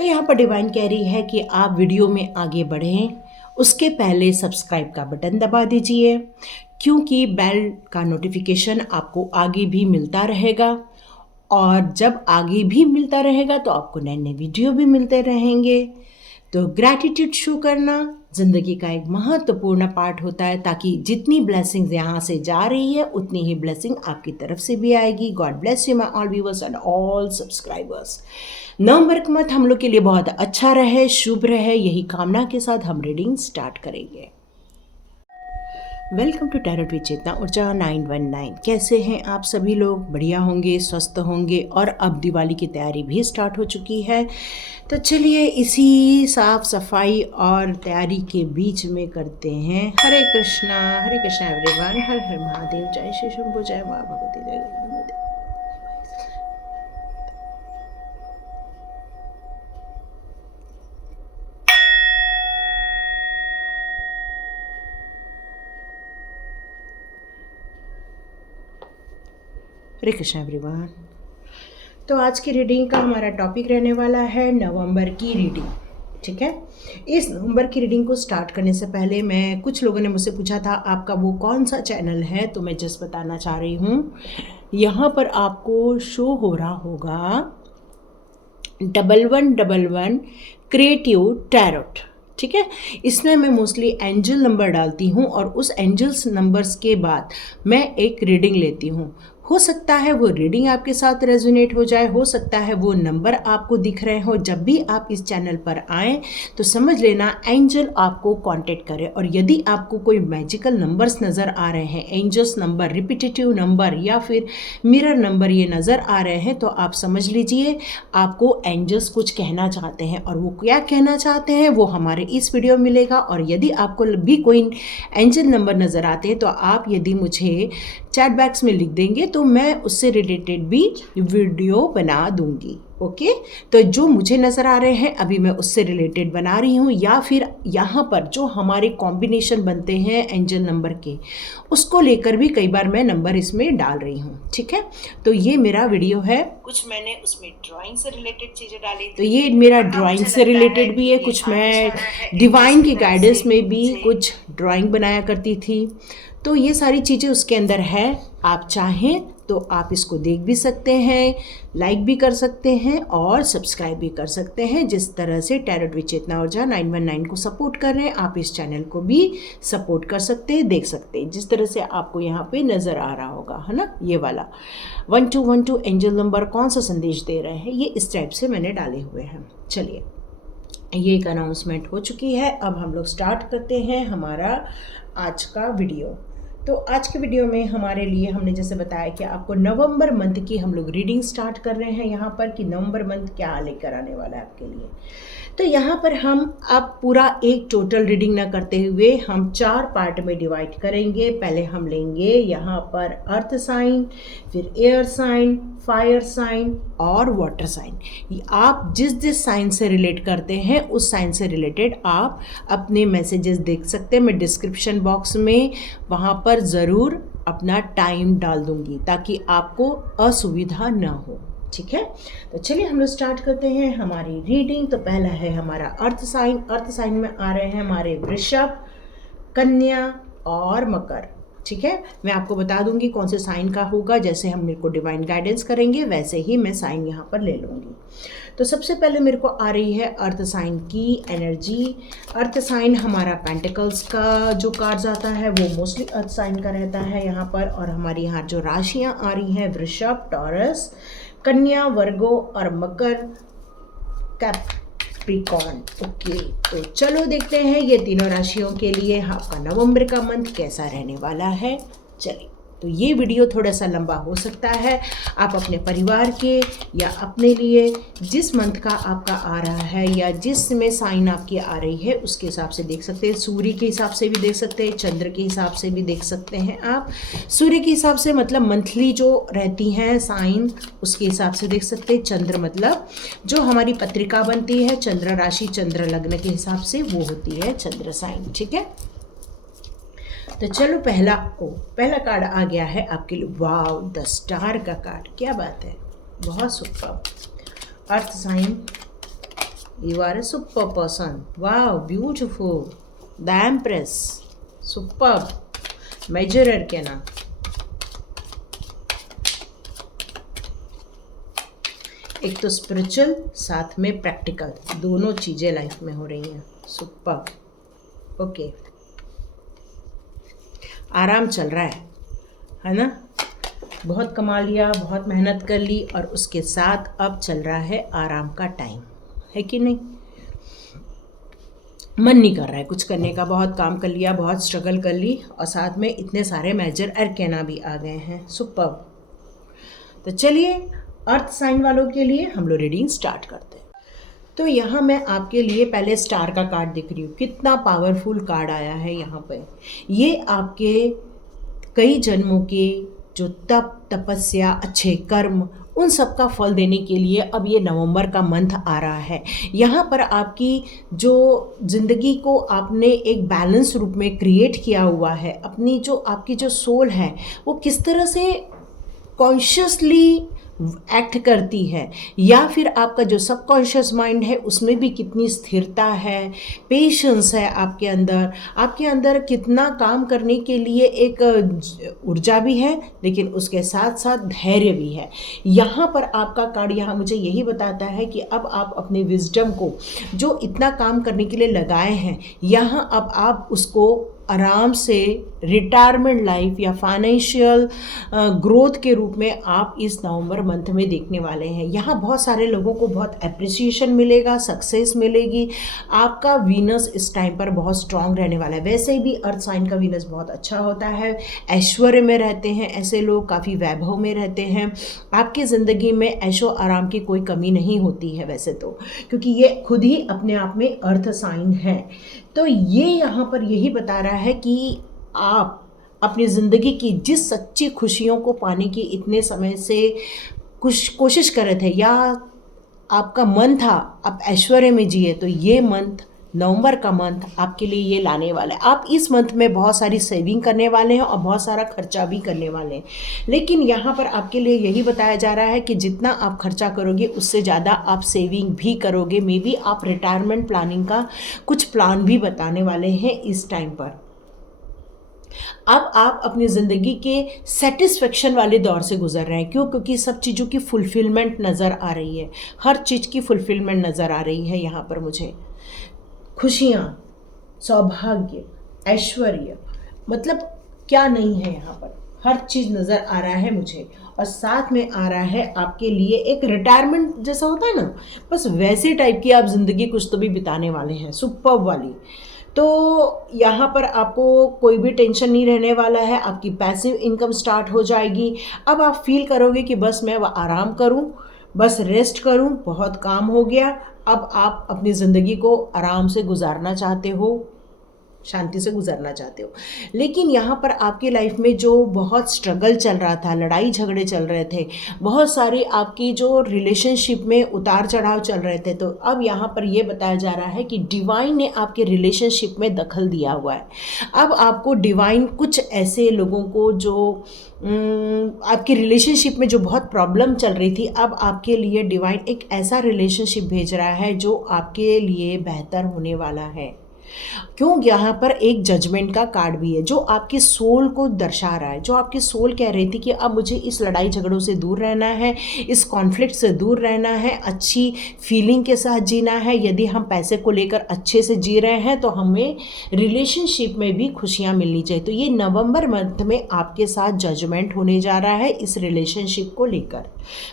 तो यहाँ पर डिवाइन कह रही है कि आप वीडियो में आगे बढ़ें, उसके पहले सब्सक्राइब का बटन दबा दीजिए, क्योंकि बेल का नोटिफिकेशन आपको आगे भी मिलता रहेगा। और जब आगे भी मिलता रहेगा तो आपको नए नए वीडियो भी मिलते रहेंगे। तो ग्रैटिट्यूड शो करना ज़िंदगी का एक महत्वपूर्ण पार्ट होता है, ताकि जितनी ब्लेसिंग्स यहाँ से जा रही है उतनी ही ब्लेसिंग आपकी तरफ से भी आएगी। God bless you my all viewers and all subscribers. November का मंथ हम लोग के लिए बहुत अच्छा रहे, शुभ रहे, यही कामना के साथ हम रीडिंग स्टार्ट करेंगे। वेलकम टू टैरोट विद चेतना ऊर्जा 919। कैसे हैं आप सभी लोग? बढ़िया होंगे, स्वस्थ होंगे। और अब दिवाली की तैयारी भी स्टार्ट हो चुकी है, तो चलिए इसी साफ सफाई और तैयारी के बीच में करते हैं हरे कृष्णा एवरीवन। हर हर महादेव। जय श्री शंभू, जय माँ भगवती, जय गणपति। हरे कृष्णा एवरीवन। तो आज की रीडिंग का हमारा टॉपिक रहने वाला है नवंबर की रीडिंग। ठीक है, इस नवंबर की रीडिंग को स्टार्ट करने से पहले कुछ लोगों ने मुझसे पूछा था आपका वो कौन सा चैनल है, तो मैं जस्ट बताना चाह रही हूँ। यहाँ पर आपको शो हो रहा होगा 1111 क्रिएटिव टैरोट। ठीक है, इसमें मैं मोस्टली एंजल नंबर डालती हूँ और उस एंजल्स नंबर्स के बाद मैं एक रीडिंग लेती हूँ। हो सकता है वो रीडिंग आपके साथ रेजोनेट हो जाए, हो सकता है वो नंबर आपको दिख रहे हो। जब भी आप इस चैनल पर आएँ तो समझ लेना एंजल आपको कांटेक्ट करे। और यदि आपको कोई मैजिकल नंबर्स नज़र आ रहे हैं, एंजल्स नंबर, रिपीटेटिव नंबर या फिर मिरर नंबर ये नज़र आ रहे हैं, तो आप समझ लीजिए आपको एंजल्स कुछ कहना चाहते हैं। और वो क्या कहना चाहते हैं वो हमारे इस वीडियो में मिलेगा। और यदि आपको भी कोई एंजल नंबर नज़र आते हैं तो आप यदि मुझे चैट बॉक्स में लिख देंगे तो मैं उससे रिलेटेड भी वीडियो बना दूंगी। ओके, तो जो मुझे नज़र आ रहे हैं अभी मैं उससे रिलेटेड बना रही हूँ, या फिर यहाँ पर जो हमारे कॉम्बिनेशन बनते हैं एंजल नंबर के, उसको लेकर भी कई बार मैं नंबर इसमें डाल रही हूँ। ठीक है, तो ये मेरा वीडियो है। कुछ मैंने उसमें ड्राइंग से रिलेटेड चीज़ें डाली, तो ये मेरा ड्राइंग से रिलेटेड भी है। कुछ मैं डिवाइन की गाइडेंस में भी कुछ ड्राइंग बनाया करती थी, तो ये सारी चीज़ें उसके अंदर है। आप चाहें तो आप इसको देख भी सकते हैं, लाइक भी कर सकते हैं और सब्सक्राइब भी कर सकते हैं। जिस तरह से टैरोट विद चेतना ऊर्जा 919 को सपोर्ट कर रहे हैं, आप इस चैनल को भी सपोर्ट कर सकते हैं, देख सकते हैं। जिस तरह से आपको यहाँ पे नज़र आ रहा होगा, है ना, ये वाला 1212 एंजल नंबर कौन सा संदेश दे रहे हैं, ये इस टाइप से मैंने डाले हुए हैं। चलिए, ये एक अनाउंसमेंट हो चुकी है। अब हम लोग स्टार्ट करते हैं हमारा आज का वीडियो। तो आज के वीडियो में हमारे लिए हमने जैसे बताया कि आपको नवंबर मंथ की हम लोग रीडिंग स्टार्ट कर रहे हैं यहाँ पर, कि नवंबर मंथ क्या लेकर आने वाला है आपके लिए। तो यहाँ पर हम अब पूरा एक टोटल रीडिंग ना करते हुए हम 4 पार्ट में डिवाइड करेंगे। पहले हम लेंगे यहाँ पर अर्थ साइन, फिर एयर साइन, फायर साइन और वाटर साइन। आप जिस साइन से रिलेट करते हैं उस साइन से रिलेटेड आप अपने मैसेजेस देख सकते हैं। मैं डिस्क्रिप्शन बॉक्स में वहाँ पर ज़रूर अपना टाइम डाल दूँगी ताकि आपको असुविधा ना हो। ठीक है, तो चलिए हम लोग स्टार्ट करते हैं हमारी रीडिंग। तो पहला है हमारा अर्थ साइन। अर्थ साइन में आ रहे हैं हमारे वृषभ, कन्या और मकर। ठीक है, मैं आपको बता दूंगी कौन से साइन का होगा, जैसे हम मेरे को डिवाइन गाइडेंस करेंगे वैसे ही मैं साइन यहाँ पर ले लूँगी। तो सबसे पहले मेरे को आ रही है अर्थ साइन की एनर्जी। अर्थ साइन हमारा पेंटिकल्स का जो कार्ड्स आता है वो मोस्टली अर्थ साइन का रहता है यहाँ पर। और हमारी यहाँ जो राशियाँ आ रही हैं वृषभ, टॉरस, कन्या, वर्गो और मकर, कैप्रिकॉर्न। ओके, तो चलो देखते हैं ये तीनों राशियों के लिए आपका नवंबर का मंथ कैसा रहने वाला है। चलिए, तो ये वीडियो थोड़ा सा लंबा हो सकता है। आप अपने परिवार के या अपने लिए जिस मंथ का आपका आ रहा है या जिसमें साइन आपकी आ रही है उसके हिसाब से देख सकते हैं। सूर्य के हिसाब से भी देख सकते हैं, चंद्र के हिसाब से भी देख सकते हैं आप। सूर्य के हिसाब से मतलब मंथली जो रहती हैं साइन, उसके हिसाब से देख सकते हैं। चंद्र मतलब जो हमारी पत्रिका बनती है, चंद्र राशि, चंद्र लग्न के हिसाब से वो होती है चंद्र साइन। ठीक है, तो चलो पहला कार्ड आ गया है आपके लिए। वाव, द स्टार का कार्ड, क्या बात है, बहुत super. Earth sign, You are a super person. Wow, beautiful. The Empress. Superb. Major Arcana. एक तो स्पिरिचुअल, साथ में प्रैक्टिकल, दोनों चीज़ें लाइफ में हो रही हैं. सुपर. ओके, आराम चल रहा है ना. बहुत कमा लिया, बहुत मेहनत कर ली, और उसके साथ अब चल रहा है आराम का टाइम, है कि नहीं. मन नहीं कर रहा है कुछ करने का, बहुत काम कर लिया, बहुत स्ट्रगल कर ली, और साथ में इतने सारे मेजर अरकाना भी आ गए हैं. सुपर. तो चलिए अर्थ साइन वालों के लिए हम लोग रीडिंग स्टार्ट करते हैं. तो यहाँ मैं आपके लिए पहले स्टार का कार्ड दिख रही हूँ. कितना पावरफुल कार्ड आया है यहाँ पे. ये आपके कई जन्मों के जो तप, तपस्या, अच्छे कर्म, उन सब का फल देने के लिए अब ये नवंबर का मंथ आ रहा है. यहाँ पर आपकी जो ज़िंदगी को आपने एक बैलेंस रूप में क्रिएट किया हुआ है, अपनी जो आपकी जो सोल है वो किस तरह से कॉन्शियसली एक्ट करती है, या फिर आपका जो सबकॉन्शियस माइंड है उसमें भी कितनी स्थिरता है, पेशेंस है आपके अंदर कितना काम करने के लिए एक ऊर्जा भी है, लेकिन उसके साथ साथ धैर्य भी है. यहाँ पर आपका कार्ड यहाँ मुझे यही बताता है कि अब आप अपने विजडम को जो इतना काम करने के लिए लगाए हैं, यहाँ अब आप उसको आराम से रिटायरमेंट लाइफ या फाइनेंशियल ग्रोथ के रूप में आप इस नवंबर मंथ में देखने वाले हैं. यहाँ बहुत सारे लोगों को बहुत अप्रिसिएशन मिलेगा, सक्सेस मिलेगी. आपका वीनस इस टाइम पर बहुत स्ट्रांग रहने वाला है. वैसे भी अर्थ साइन का वीनस बहुत अच्छा होता है. ऐश्वर्य में रहते हैं ऐसे लोग, काफ़ी वैभव में रहते हैं. आपकी ज़िंदगी में ऐशो आराम की कोई कमी नहीं होती है वैसे तो, क्योंकि ये खुद ही अपने आप में अर्थ साइन है. तो ये यहाँ पर यही बता रहा है कि आप अपनी ज़िंदगी की जिस सच्ची खुशियों को पाने की इतने समय से कोशिश कर रहे थे, या आपका मन था आप ऐश्वर्य में जिए, तो ये मंथ, नवंबर का मंथ आपके लिए ये लाने वाला है. आप इस मंथ में बहुत सारी सेविंग करने वाले हैं और बहुत सारा खर्चा भी करने वाले हैं. लेकिन यहाँ पर आपके लिए यही बताया जा रहा है कि जितना आप खर्चा करोगे उससे ज़्यादा आप सेविंग भी करोगे. मे बी आप रिटायरमेंट प्लानिंग का कुछ प्लान भी बताने वाले हैं इस टाइम पर. अब आप अपनी ज़िंदगी के सेटिस्फेक्शन वाले दौर से गुजर रहे हैं. क्यों? क्योंकि सब चीज़ों की फुलफिलमेंट नज़र आ रही है, हर चीज़ की फुलफिलमेंट नज़र आ रही है. यहाँ पर मुझे खुशियाँ, सौभाग्य, ऐश्वर्य, मतलब क्या नहीं है, यहाँ पर हर चीज़ नज़र आ रहा है मुझे. और साथ में आ रहा है आपके लिए एक रिटायरमेंट जैसा होता है ना, बस वैसे टाइप की आप ज़िंदगी कुछ तो भी बिताने वाले हैं, सुपर्ब वाली. तो यहाँ पर आपको कोई भी टेंशन नहीं रहने वाला है. आपकी पैसिव इनकम स्टार्ट हो जाएगी. अब आप फील करोगे कि बस मैं आराम करूँ, बस रेस्ट करूं, बहुत काम हो गया. अब आप अपनी ज़िंदगी को आराम से गुजारना चाहते हो, शांति से गुजरना चाहते हो. लेकिन यहाँ पर आपकी लाइफ में जो बहुत स्ट्रगल चल रहा था, लड़ाई झगड़े चल रहे थे, बहुत सारी आपकी जो रिलेशनशिप में उतार चढ़ाव चल रहे थे, तो अब यहाँ पर ये बताया जा रहा है कि डिवाइन ने आपके रिलेशनशिप में दखल दिया हुआ है. अब आपको डिवाइन कुछ ऐसे लोगों को जो आपकी रिलेशनशिप में जो बहुत प्रॉब्लम चल रही थी, अब आपके लिए डिवाइन एक ऐसा रिलेशनशिप भेज रहा है जो आपके लिए बेहतर होने वाला है. क्यों? यहाँ पर एक जजमेंट का कार्ड भी है जो आपकी सोल को दर्शा रहा है. जो आपकी सोल कह रही थी कि अब मुझे इस लड़ाई झगड़ों से दूर रहना है, इस कॉन्फ्लिक्ट से दूर रहना है, अच्छी फीलिंग के साथ जीना है. यदि हम पैसे को लेकर अच्छे से जी रहे हैं तो हमें रिलेशनशिप में भी खुशियाँ मिलनी चाहिए. तो ये नवंबर मंथ में आपके साथ जजमेंट होने जा रहा है इस रिलेशनशिप को लेकर.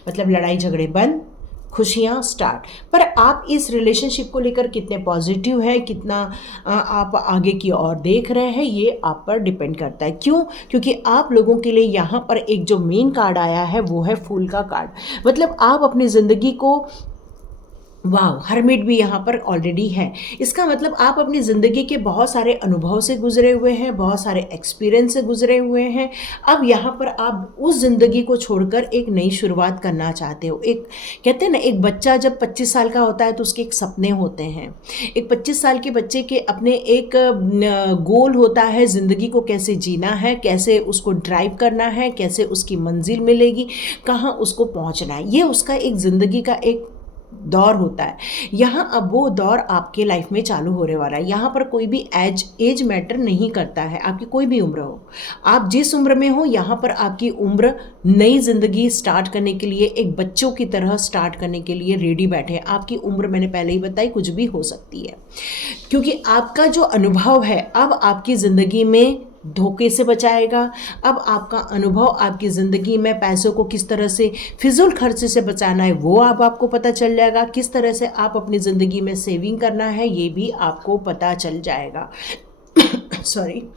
मतलब लड़ाई झगड़े बंद, खुशियाँ स्टार्ट. पर आप इस रिलेशनशिप को लेकर कितने पॉजिटिव है, कितना आप आगे की ओर देख रहे हैं, ये आप पर डिपेंड करता है. क्यों? क्योंकि आप लोगों के लिए यहाँ पर एक जो मेन कार्ड आया है वो है फूल का कार्ड. मतलब आप अपनी ज़िंदगी को, वाह, हरमिट भी यहाँ पर ऑलरेडी है. इसका मतलब आप अपनी ज़िंदगी के बहुत सारे अनुभव से गुजरे हुए हैं, बहुत सारे एक्सपीरियंस से गुजरे हुए हैं. अब यहाँ पर आप उस ज़िंदगी को छोड़कर एक नई शुरुआत करना चाहते हो. एक कहते हैं ना, एक बच्चा जब 25 साल का होता है तो उसके एक सपने होते हैं. एक 25 साल के बच्चे के अपने एक गोल होता है, ज़िंदगी को कैसे जीना है, कैसे उसको ड्राइव करना है, कैसे उसकी मंजिल मिलेगी, कहाँ उसको पहुँचना है. ये उसका एक ज़िंदगी का एक दौर होता है, यहाँ अब वो दौर आपके लाइफ में चालू होने वाला है। यहाँ पर कोई भी एज मैटर नहीं करता है, आपकी कोई भी उम्र हो, आप जिस उम्र में हो, यहाँ पर आपकी उम्र नई ज़िंदगी स्टार्ट करने के लिए, एक बच्चों की तरह स्टार्ट करने के लिए रेडी बैठे हैं। आपकी उम्र मैंने पहले ही बताई कुछ भी हो सकती है, क्योंकि आपका जो अनुभव है अब आपकी ज़िंदगी में धोखे से बचाएगा। अब आपका अनुभव आपकी ज़िंदगी में पैसों को किस तरह से फिजूल खर्चे से बचाना है वो अब आपको पता चल जाएगा। किस तरह से आप अपनी ज़िंदगी में सेविंग करना है ये भी आपको पता चल जाएगा। सॉरी।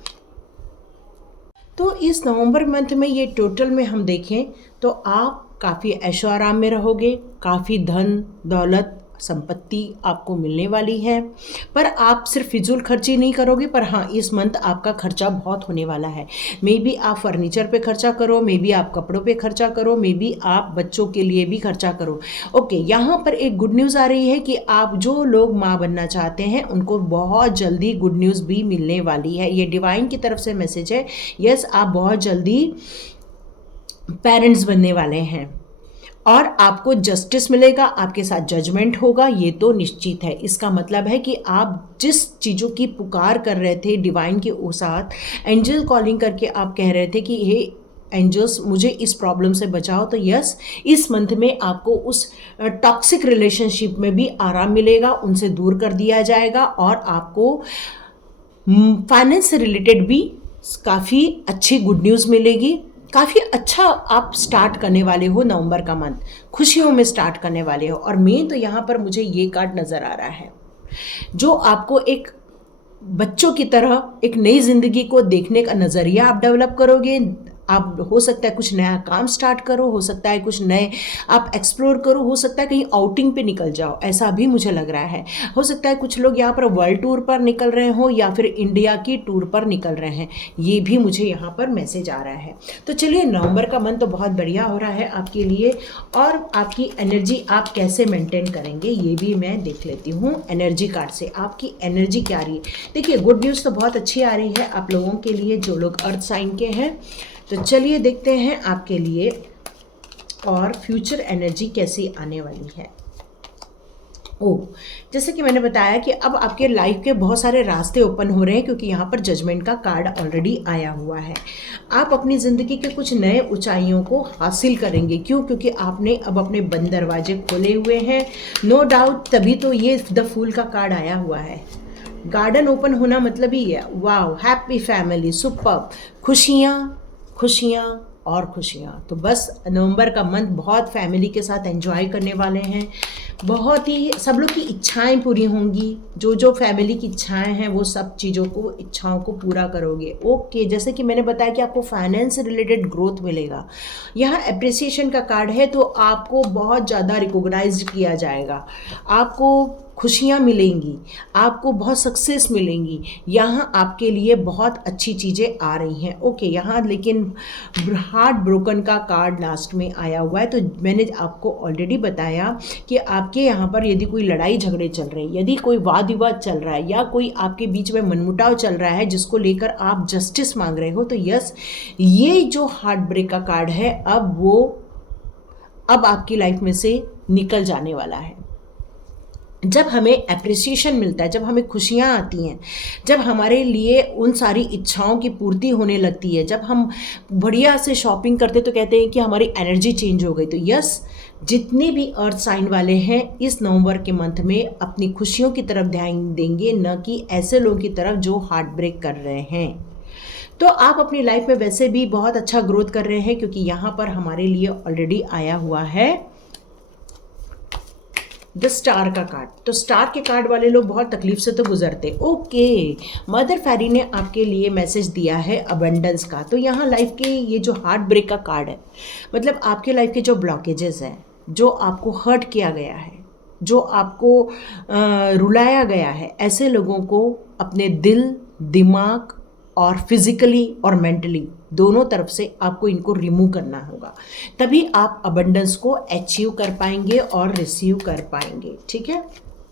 तो इस नवंबर मंथ में ये टोटल में हम देखें तो आप काफ़ी ऐशो आराम में रहोगे, काफ़ी धन दौलत संपत्ति आपको मिलने वाली है, पर आप सिर्फ फिजूल खर्ची नहीं करोगे, पर हाँ इस मंथ आपका खर्चा बहुत होने वाला है। मे बी आप फर्नीचर पे खर्चा करो, मे बी आप कपड़ों पे खर्चा करो, मे बी आप बच्चों के लिए भी खर्चा करो। ओके, यहाँ पर एक गुड न्यूज़ आ रही है कि आप जो लोग माँ बनना चाहते हैं उनको बहुत जल्दी गुड न्यूज़ भी मिलने वाली है। ये डिवाइन की तरफ से मैसेज है। यस, आप बहुत जल्दी पेरेंट्स बनने वाले हैं और आपको जस्टिस मिलेगा, आपके साथ जजमेंट होगा, ये तो निश्चित है। इसका मतलब है कि आप जिस चीज़ों की पुकार कर रहे थे डिवाइन के साथ, एंजल कॉलिंग करके आप कह रहे थे कि हे एंजल्स मुझे इस प्रॉब्लम से बचाओ, तो यस इस मंथ में आपको उस टॉक्सिक रिलेशनशिप में भी आराम मिलेगा, उनसे दूर कर दिया जाएगा और आपको फाइनेंस से रिलेटेड भी काफ़ी अच्छी गुड न्यूज़ मिलेगी। काफ़ी अच्छा आप स्टार्ट करने वाले हो नवंबर का मंथ, खुशियों में स्टार्ट करने वाले हो। और मेन तो यहाँ पर मुझे ये कार्ड नज़र आ रहा है जो आपको एक बच्चों की तरह एक नई ज़िंदगी को देखने का नज़रिया आप डेवलप करोगे। आप हो सकता है कुछ नया काम स्टार्ट करो, हो सकता है कुछ नए आप एक्सप्लोर करो, हो सकता है कहीं आउटिंग पे निकल जाओ, ऐसा भी मुझे लग रहा है। हो सकता है कुछ लोग यहाँ पर वर्ल्ड टूर पर निकल रहे हो या फिर इंडिया की टूर पर निकल रहे हैं, ये भी मुझे यहाँ पर मैसेज आ रहा है। तो चलिए, नवंबर का मंथ तो बहुत बढ़िया हो रहा है आपके लिए, और आपकी एनर्जी आप कैसे मेंटेन करेंगे ये भी मैं देख लेती हूँ एनर्जी कार्ड से। आपकी एनर्जी क्या आ रही है? देखिए, गुड न्यूज़ तो बहुत अच्छी आ रही है आप लोगों के लिए जो लोग अर्थ साइन के हैं। तो चलिए देखते हैं आपके लिए और फ्यूचर एनर्जी कैसी आने वाली है। जैसे कि मैंने बताया कि अब आपके लाइफ के बहुत सारे रास्ते ओपन हो रहे हैं, क्योंकि यहाँ पर जजमेंट का कार्ड ऑलरेडी आया हुआ है। आप अपनी ज़िंदगी के कुछ नए ऊंचाइयों को हासिल करेंगे। क्यों? क्योंकि आपने अब अपने बंद दरवाजे खोले हुए हैं, नो डाउट, तभी तो ये द फूल का कार्ड आया हुआ है। गार्डन ओपन होना मतलब ही है वाओ, हैप्पी फैमिली, सुपर्ब, खुशियाँ खुशियाँ और खुशियाँ। तो बस नवंबर का मंथ बहुत फैमिली के साथ एंजॉय करने वाले हैं, बहुत ही सब लोग की इच्छाएं पूरी होंगी। जो जो फैमिली की इच्छाएं हैं वो सब चीज़ों को, इच्छाओं को पूरा करोगे। ओके, जैसे कि मैंने बताया कि आपको फाइनेंस से रिलेटेड ग्रोथ मिलेगा। यहाँ अप्रिसिएशन का कार्ड है, तो आपको बहुत ज़्यादा रिकॉग्नाइज किया जाएगा, आपको खुशियाँ मिलेंगी, आपको बहुत सक्सेस मिलेंगी। यहाँ आपके लिए बहुत अच्छी चीज़ें आ रही हैं। ओके, यहाँ लेकिन हार्ट ब्रोकन का कार्ड लास्ट में आया हुआ है। तो मैंने आपको ऑलरेडी बताया कि आपके यहाँ पर यदि कोई लड़ाई झगड़े चल रहे हैं, यदि कोई वाद विवाद चल रहा है, या कोई आपके बीच में मनमुटाव चल रहा है जिसको लेकर आप जस्टिस मांग रहे हो, तो यस, ये जो हार्ट ब्रेक का कार्ड है अब आपकी लाइफ में से निकल जाने वाला है। जब हमें अप्रिसिएशन मिलता है, जब हमें खुशियाँ आती हैं, जब हमारे लिए उन सारी इच्छाओं की पूर्ति होने लगती है, जब हम बढ़िया से शॉपिंग करते तो कहते हैं कि हमारी एनर्जी चेंज हो गई। तो यस, जितने भी अर्थ साइन वाले हैं इस नवंबर के मंथ में अपनी खुशियों की तरफ ध्यान देंगे, न कि ऐसे लोगों की तरफ जो हार्ट ब्रेक कर रहे हैं। तो आप अपनी लाइफ में वैसे भी बहुत अच्छा ग्रोथ कर रहे हैं, क्योंकि यहाँ पर हमारे लिए ऑलरेडी आया हुआ है द स्टार का कार्ड। तो स्टार के कार्ड वाले लोग बहुत तकलीफ से तो गुजरते। ओके, मदर फेरी ने आपके लिए मैसेज दिया है अबंडेंस का। तो यहाँ लाइफ के ये जो हार्ट ब्रेक का कार्ड है, मतलब आपके लाइफ के जो ब्लॉकेजेस हैं, जो आपको हर्ट किया गया है, जो आपको रुलाया गया है, ऐसे लोगों को अपने दिल, दिमाग और फिजिकली और मेंटली दोनों तरफ से आपको इनको रिमूव करना होगा, तभी आप अबंडेंस को अचीव कर पाएंगे और रिसीव कर पाएंगे। ठीक है,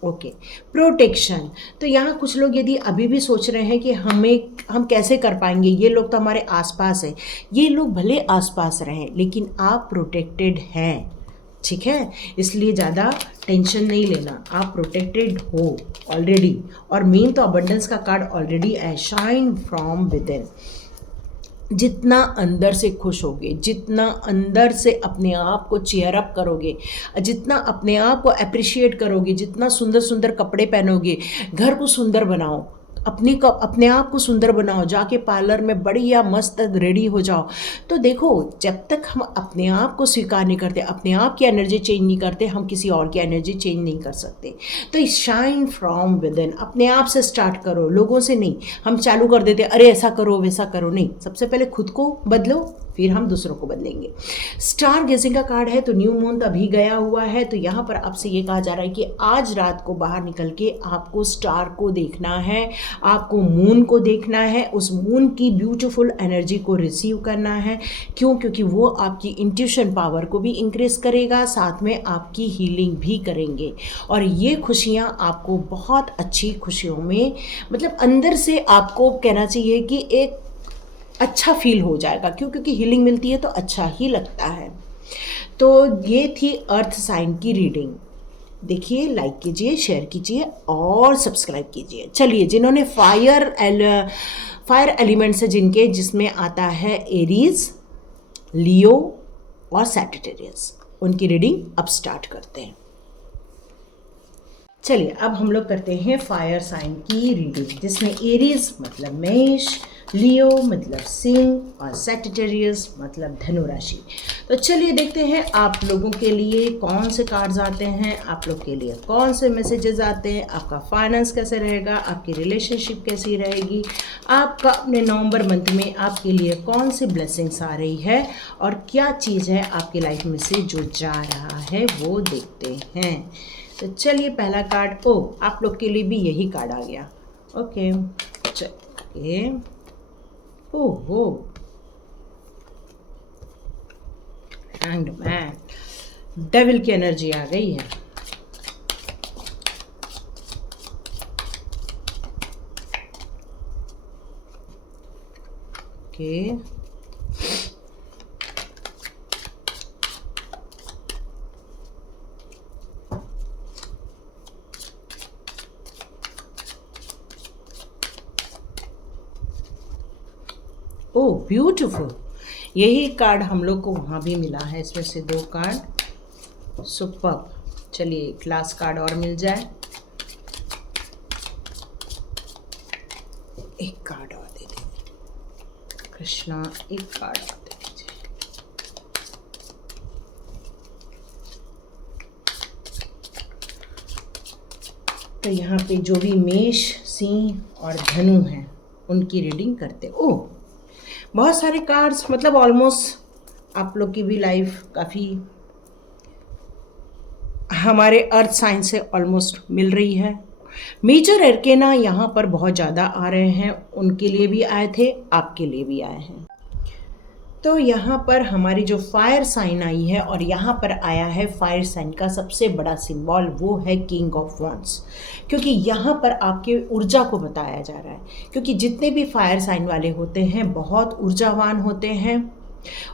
ओके। प्रोटेक्शन, तो यहाँ कुछ लोग यदि अभी भी सोच रहे हैं कि हम कैसे कर पाएंगे, ये लोग तो हमारे आसपास हैं, ये लोग भले आसपास रहें लेकिन आप प्रोटेक्टेड हैं। ठीक है, इसलिए ज़्यादा टेंशन नहीं लेना, आप प्रोटेक्टेड हो ऑलरेडी। और मेन तो अबंडेंस का कार्ड ऑलरेडी है, शाइन फ्रॉम विद इन। जितना अंदर से खुश होगे, जितना अंदर से अपने आप को चेयर अप करोगे, जितना अपने आप को अप्रिशिएट करोगे, जितना सुंदर सुंदर कपड़े पहनोगे, घर को सुंदर बनाओ, अपने आप को सुंदर बनाओ, जाके पार्लर में बढ़िया मस्त रेडी हो जाओ। तो देखो, जब तक हम अपने आप को स्वीकार नहीं करते, अपने आप की एनर्जी चेंज नहीं करते, हम किसी और की एनर्जी चेंज नहीं कर सकते। तो शाइन फ्रॉम विद इन, अपने आप से स्टार्ट करो, लोगों से नहीं। हम चालू कर देते अरे ऐसा करो वैसा करो, नहीं, सबसे पहले खुद को बदलो, फिर हम दूसरों को बदलेंगे। स्टार गेजिंग का कार्ड है, तो न्यू मून अभी गया हुआ है, तो यहाँ पर आपसे ये कहा जा रहा है कि आज रात को बाहर निकल के आपको स्टार को देखना है, आपको मून को देखना है, उस मून की ब्यूटीफुल एनर्जी को रिसीव करना है। क्यों? क्योंकि वो आपकी इंट्यूशन पावर को भी इंक्रीज करेगा, साथ में आपकी हीलिंग भी करेंगे। और ये खुशियाँ आपको बहुत अच्छी खुशियों में, मतलब अंदर से आपको कहना चाहिए कि एक अच्छा फील हो जाएगा। क्यों? क्योंकि हीलिंग मिलती है तो अच्छा ही लगता है। तो ये थी अर्थ साइन की रीडिंग। देखिए, लाइक कीजिए, शेयर कीजिए और सब्सक्राइब कीजिए। चलिए, जिन्होंने फायर एलिमेंट से जिनके, जिसमें आता है एरीज, लियो और सैजिटेरियस, उनकी रीडिंग अब स्टार्ट करते हैं। चलिए, अब हम लोग करते हैं फायर साइन की रीडिंग, जिसमें एरीज मतलब मेष, लियो मतलब सिंह और सैजिटेरियस मतलब धनु राशि। तो चलिए देखते हैं आप लोगों के लिए कौन से कार्ड्स आते हैं, आप लोग के लिए कौन से मैसेजेस आते हैं, आपका फाइनेंस कैसे रहेगा, आपकी रिलेशनशिप कैसी रहेगी, आपका अपने नवंबर मंथ में आपके लिए कौन सी ब्लेसिंग्स आ रही है और क्या चीज़ है आपकी लाइफ में से जो जा रहा है, वो देखते हैं। तो चलिए, पहला कार्ड, आप लोग के लिए भी यही कार्ड आ गया। ओके, चलिए, ओहो, हैंग्ड मैन, डेविल की एनर्जी आ गई है। ओके, ओह ब्यूटीफुल, यही कार्ड हम लोग को वहाँ भी मिला है। इसमें से 2 कार्ड, सुपर्ब। चलिए, एक लास्ट कार्ड और मिल जाए, एक कार्ड और दे दीजिए कृष्णा, एक कार्ड और दे दीजिए। तो यहाँ पे जो भी मेष, सिंह और धनु हैं, उनकी रीडिंग करते। ओह, बहुत सारे कार्ड्स, मतलब ऑलमोस्ट आप लोग की भी लाइफ काफ़ी हमारे अर्थ साइन से ऑलमोस्ट मिल रही है। मेजर एरकेना यहाँ पर बहुत ज़्यादा आ रहे हैं, उनके लिए भी आए थे, आपके लिए भी आए हैं। तो यहाँ पर हमारी जो फायर साइन आई है, और यहाँ पर आया है फायर साइन का सबसे बड़ा सिंबल, वो है किंग ऑफ वॉन्ड्स। क्योंकि यहाँ पर आपके ऊर्जा को बताया जा रहा है, क्योंकि जितने भी फायर साइन वाले होते हैं बहुत ऊर्जावान होते हैं,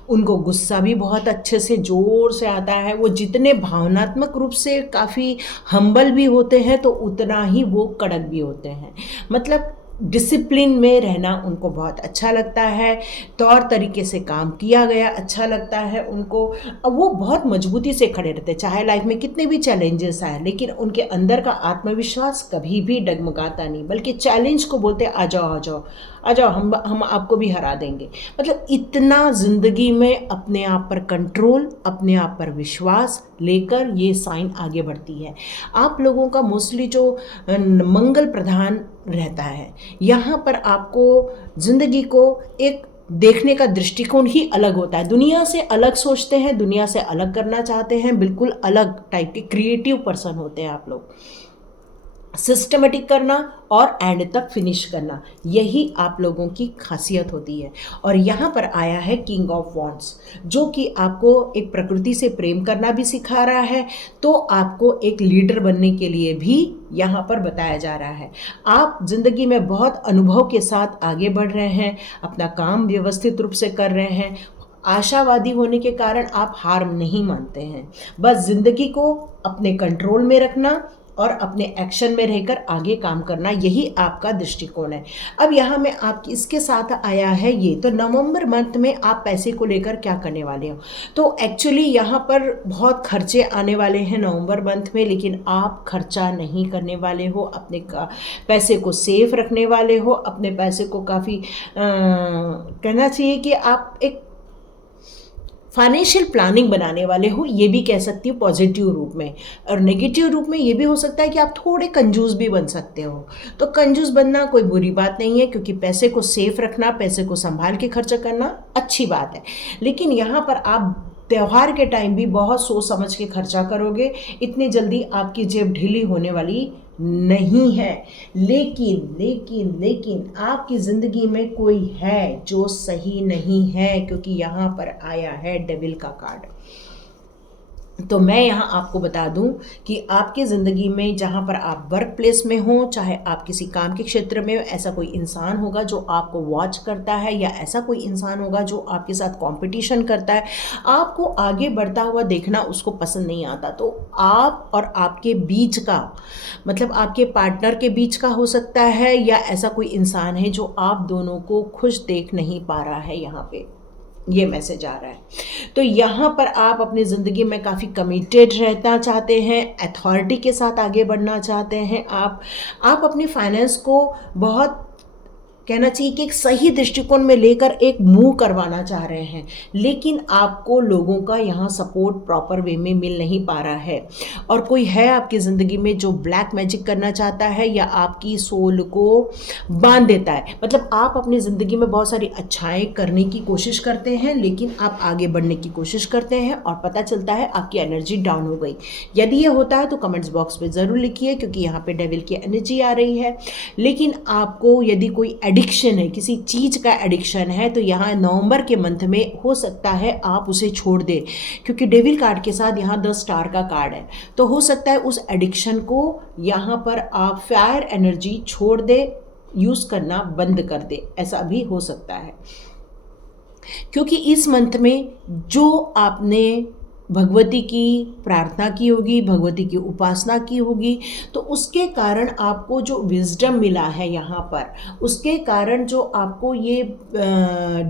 उनको गुस्सा भी बहुत अच्छे से ज़ोर से आता है, वो जितने भावनात्मक रूप से काफ़ी हम्बल भी होते हैं तो उतना ही वो कड़क भी होते हैं। मतलब डिसिप्लिन में रहना उनको बहुत अच्छा लगता है, तौर तरीके से काम किया गया अच्छा लगता है उनको। अब वो बहुत मजबूती से खड़े रहते हैं, चाहे लाइफ में कितने भी चैलेंजेस आए, लेकिन उनके अंदर का आत्मविश्वास कभी भी डगमगाता नहीं, बल्कि चैलेंज को बोलते आ जाओ आ जाओ आ जाओ, हम आपको भी हरा देंगे। मतलब इतना ज़िंदगी में अपने आप पर कंट्रोल, अपने आप पर विश्वास लेकर ये साइन आगे बढ़ती है। आप लोगों का मोस्टली जो मंगल प्रधान रहता है, यहाँ पर आपको ज़िंदगी को एक देखने का दृष्टिकोण ही अलग होता है। दुनिया से अलग सोचते हैं, दुनिया से अलग करना चाहते हैं, बिल्कुल अलग टाइप के क्रिएटिव पर्सन होते हैं आप लोग। सिस्टमेटिक करना और एंड तक फिनिश करना, यही आप लोगों की खासियत होती है। और यहाँ पर आया है किंग ऑफ वॉन्ड्स, जो कि आपको एक प्रकृति से प्रेम करना भी सिखा रहा है, तो आपको एक लीडर बनने के लिए भी यहाँ पर बताया जा रहा है। आप जिंदगी में बहुत अनुभव के साथ आगे बढ़ रहे हैं, अपना काम व्यवस्थित रूप से कर रहे हैं, आशावादी होने के कारण आप हार नहीं मानते हैं। बस ज़िंदगी को अपने कंट्रोल में रखना और अपने एक्शन में रहकर आगे काम करना, यही आपका दृष्टिकोण है। अब यहाँ में आपकी इसके साथ आया है ये, तो नवंबर मंथ में आप पैसे को लेकर क्या करने वाले हो? तो एक्चुअली यहाँ पर बहुत खर्चे आने वाले हैं नवंबर मंथ में, लेकिन आप खर्चा नहीं करने वाले हो, अपने पैसे को सेफ रखने वाले हो, अपने पैसे को काफ़ी कहना चाहिए कि आप एक फाइनेंशियल प्लानिंग बनाने वाले हो, ये भी कह सकती हूँ पॉजिटिव रूप में। और नेगेटिव रूप में ये भी हो सकता है कि आप थोड़े कंजूस भी बन सकते हो। तो कंजूस बनना कोई बुरी बात नहीं है, क्योंकि पैसे को सेफ रखना, पैसे को संभाल के खर्चा करना अच्छी बात है। लेकिन यहाँ पर आप त्यौहार के टाइम भी बहुत सोच समझ के खर्चा करोगे, इतनी जल्दी आपकी जेब ढीली होने वाली नहीं है। लेकिन लेकिन लेकिन आपकी ज़िंदगी में कोई है जो सही नहीं है, क्योंकि यहाँ पर आया है डेविल का कार्ड। तो मैं यहाँ आपको बता दूं कि आपकी ज़िंदगी में जहाँ पर आप वर्क प्लेस में हो, चाहे आप किसी काम के क्षेत्र में हो, ऐसा कोई इंसान होगा जो आपको वॉच करता है, या ऐसा कोई इंसान होगा जो आपके साथ कंपटीशन करता है। आपको आगे बढ़ता हुआ देखना उसको पसंद नहीं आता। तो आप और आपके बीच का, मतलब आपके पार्टनर के बीच का हो सकता है, या ऐसा कोई इंसान है जो आप दोनों को खुश देख नहीं पा रहा है। यहाँ पे ये मैसेज आ रहा है। तो यहाँ पर आप अपनी ज़िंदगी में काफ़ी कमिटेड रहना चाहते हैं, अथॉरिटी के साथ आगे बढ़ना चाहते हैं। आप अपनी फाइनेंस को बहुत कहना चाहिए कि एक सही दृष्टिकोण में लेकर एक मूव करवाना चाह रहे हैं, लेकिन आपको लोगों का यहाँ सपोर्ट प्रॉपर वे में मिल नहीं पा रहा है। और कोई है आपकी ज़िंदगी में जो ब्लैक मैजिक करना चाहता है, या आपकी सोल को बांध देता है। मतलब आप अपनी ज़िंदगी में बहुत सारी अच्छाई करने की कोशिश करते हैं, लेकिन आप आगे बढ़ने की कोशिश करते हैं और पता चलता है आपकी एनर्जी डाउन हो गई। यदि ये होता है तो कमेंट्स बॉक्स में ज़रूर लिखिए, क्योंकि यहाँ पे डेविल की एनर्जी आ रही है। लेकिन आपको यदि कोई एडिक्शन है, किसी चीज़ का एडिक्शन है, तो यहाँ नवंबर के मंथ में हो सकता है आप उसे छोड़ दें, क्योंकि डेविल कार्ड के साथ यहाँ 10 स्टार का कार्ड है। तो हो सकता है उस एडिक्शन को यहाँ पर आप फायर एनर्जी छोड़ दे, यूज़ करना बंद कर दे, ऐसा भी हो सकता है। क्योंकि इस मंथ में जो आपने भगवती की प्रार्थना की होगी, भगवती की उपासना की होगी, तो उसके कारण आपको जो विजडम मिला है यहाँ पर, उसके कारण जो आपको ये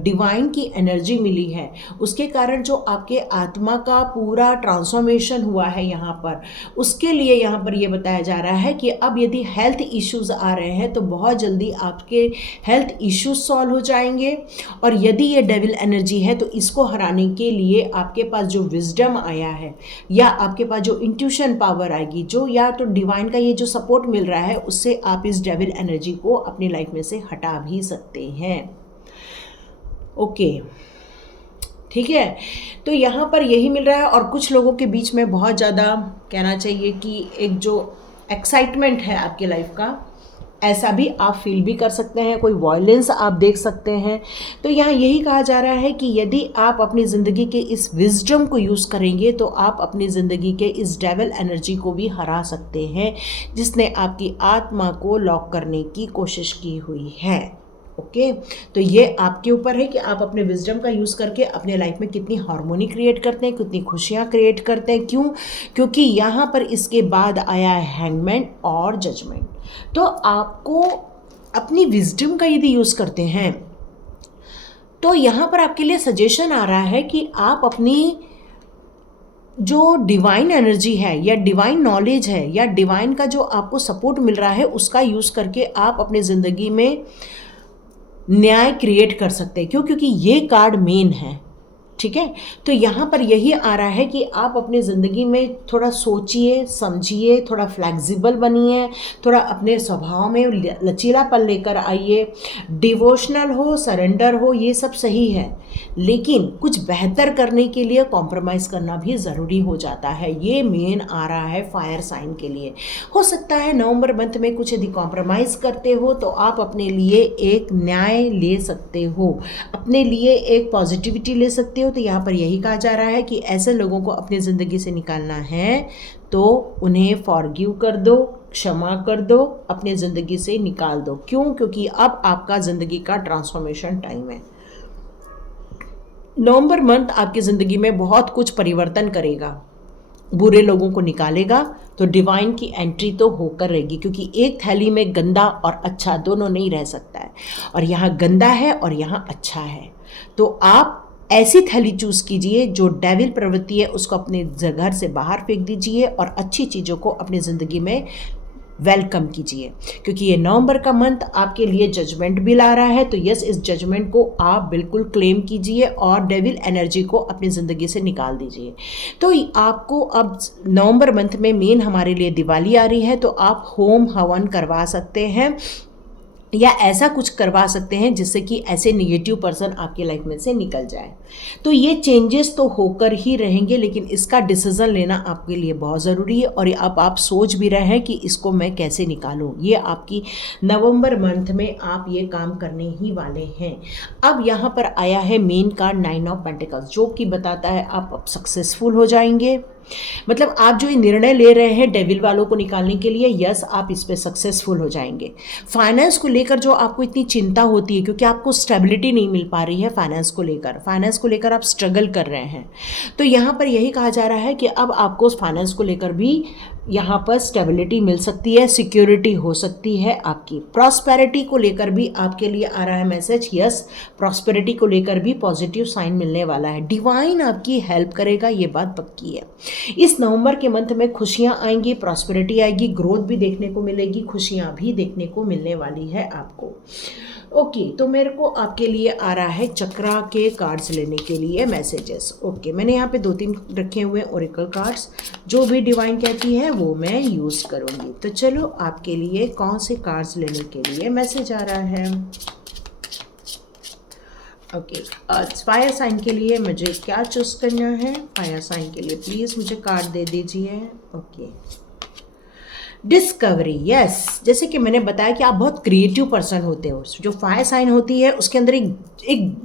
डिवाइन की एनर्जी मिली है, उसके कारण जो आपके आत्मा का पूरा ट्रांसफॉर्मेशन हुआ है यहाँ पर, उसके लिए यहाँ पर ये बताया जा रहा है कि अब यदि हेल्थ इश्यूज़ आ रहे हैं तो बहुत जल्दी आपके हेल्थ इश्यूज सॉल्व हो जाएंगे। और यदि ये डेविल एनर्जी है तो इसको हराने के लिए आपके पास जो विजडम आया है, या आपके पास जो इंट्यूशन पावर आएगी, जो या तो डिवाइन का ये जो सपोर्ट मिल रहा है, उससे आप इस डेविल एनर्जी को अपनी लाइफ में से हटा भी सकते हैं। ओके, ठीक है। तो यहाँ पर यही मिल रहा है। और कुछ लोगों के बीच में बहुत ज़्यादा कहना चाहिए कि एक जो एक्साइटमेंट है आपकी लाइफ का, ऐसा भी आप फील भी कर सकते हैं। कोई वायलेंस आप देख सकते हैं। तो यहाँ यही कहा जा रहा है कि यदि आप अपनी ज़िंदगी के इस विजडम को यूज़ करेंगे तो आप अपनी ज़िंदगी के इस डेविल एनर्जी को भी हरा सकते हैं, जिसने आपकी आत्मा को लॉक करने की कोशिश की हुई है। ओके, तो ये आपके ऊपर है कि आप अपने विजडम का यूज़ करके अपने लाइफ में कितनी हार्मोनी क्रिएट करते हैं, कितनी खुशियाँ क्रिएट करते हैं। क्यों? क्योंकि यहाँ पर इसके बाद आया है हैंगमैन और जजमेंट। तो आपको अपनी विजडम का यदि यूज़ करते हैं तो यहाँ पर आपके लिए सजेशन आ रहा है कि आप अपनी जो डिवाइन एनर्जी है, या डिवाइन नॉलेज है, या डिवाइन का जो आपको सपोर्ट मिल रहा है, उसका यूज़ करके आप अपनी ज़िंदगी में न्याय क्रिएट कर सकते हैं। क्यों? क्योंकि ये कार्ड मेन है। ठीक है, तो यहाँ पर यही आ रहा है कि आप अपनी ज़िंदगी में थोड़ा सोचिए, समझिए, थोड़ा फ्लेक्सिबल बनिए, थोड़ा अपने स्वभाव में लचीलापन लेकर आइए। डिवोशनल हो, सरेंडर हो, ये सब सही है, लेकिन कुछ बेहतर करने के लिए कॉम्प्रोमाइज़ करना भी ज़रूरी हो जाता है। ये मेन आ रहा है फायर साइन के लिए। हो सकता है नवंबर मंथ में कुछ यदि कॉम्प्रोमाइज़ करते हो तो आप अपने लिए एक न्याय ले सकते हो, अपने लिए एक पॉजिटिविटी ले सकते हो। तो यहाँ पर यही कहा जा रहा है कि ऐसे लोगों को अपनी ज़िंदगी से निकालना है तो उन्हें फॉरगिव कर दो, क्षमा कर दो, अपनी ज़िंदगी से निकाल दो। क्यों? क्योंकि अब आपका ज़िंदगी का ट्रांसफॉर्मेशन टाइम है। नवंबर मंथ आपकी ज़िंदगी में बहुत कुछ परिवर्तन करेगा, बुरे लोगों को निकालेगा, तो डिवाइन की एंट्री तो होकर रहेगी, क्योंकि एक थैली में गंदा और अच्छा दोनों नहीं रह सकता है, और यहाँ गंदा है और यहाँ अच्छा है। तो आप ऐसी थैली चूज कीजिए जो डेविल प्रवृत्ति है उसको अपने घर से बाहर फेंक दीजिए और अच्छी चीज़ों को अपनी ज़िंदगी में वेलकम कीजिए, क्योंकि ये नवंबर का मंथ आपके लिए जजमेंट भी ला रहा है। तो यस, इस जजमेंट को आप बिल्कुल क्लेम कीजिए और डेविल एनर्जी को अपनी ज़िंदगी से निकाल दीजिए। तो आपको अब नवंबर मंथ में मेन हमारे लिए दिवाली आ रही है, तो आप होम हवन करवा सकते हैं या ऐसा कुछ करवा सकते हैं जिससे कि ऐसे निगेटिव पर्सन आपकी लाइफ में से निकल जाए। तो ये चेंजेस तो होकर ही रहेंगे, लेकिन इसका डिसीज़न लेना आपके लिए बहुत ज़रूरी है। और अब आप सोच भी रहे हैं कि इसको मैं कैसे निकालूं, ये आपकी नवंबर मंथ में आप ये काम करने ही वाले हैं। अब यहाँ पर आया है मेन कार्ड 9 ऑफ पेंटिकल्स, जो कि बताता है आप अब सक्सेसफुल हो जाएंगे। मतलब आप जो ये निर्णय ले रहे हैं डेविल वालों को निकालने के लिए, यस, आप इस पे सक्सेसफुल हो जाएंगे। फाइनेंस को लेकर जो आपको इतनी चिंता होती है, क्योंकि आपको स्टेबिलिटी नहीं मिल पा रही है फाइनेंस को लेकर आप स्ट्रगल कर रहे हैं, तो यहाँ पर यही कहा जा रहा है कि अब आपको फाइनेंस को लेकर भी यहाँ पर स्टेबिलिटी मिल सकती है, सिक्योरिटी हो सकती है आपकी। प्रॉस्पेरिटी को लेकर भी आपके लिए आ रहा है मैसेज, यस, प्रॉस्पेरिटी को लेकर भी पॉजिटिव साइन मिलने वाला है। डिवाइन आपकी हेल्प करेगा, ये बात पक्की है। इस नवंबर के मंथ में खुशियाँ आएंगी, प्रॉस्पेरिटी आएगी, ग्रोथ भी देखने को मिलेगी, खुशियाँ भी देखने को मिलने वाली है आपको। ओके, तो मेरे को आपके लिए आ रहा है चक्रा के कार्ड्स लेने के लिए मैसेजेस। ओके, मैंने यहाँ पे 2-3 रखे हुए हैं ओरेकल कार्ड्स, जो भी डिवाइन कहती है वो मैं यूज़ करूँगी। तो चलो आपके लिए कौन से कार्ड्स लेने के लिए मैसेज आ रहा है। ओके, फायर साइन के लिए मुझे क्या चूज़ करना है? फायर साइन के लिए प्लीज़ मुझे कार्ड दे दीजिए। ओके, डिस्कवरी, यस, जैसे कि मैंने बताया कि आप बहुत क्रिएटिव पर्सन होते हो। जो फायर साइन होती है उसके अंदर एक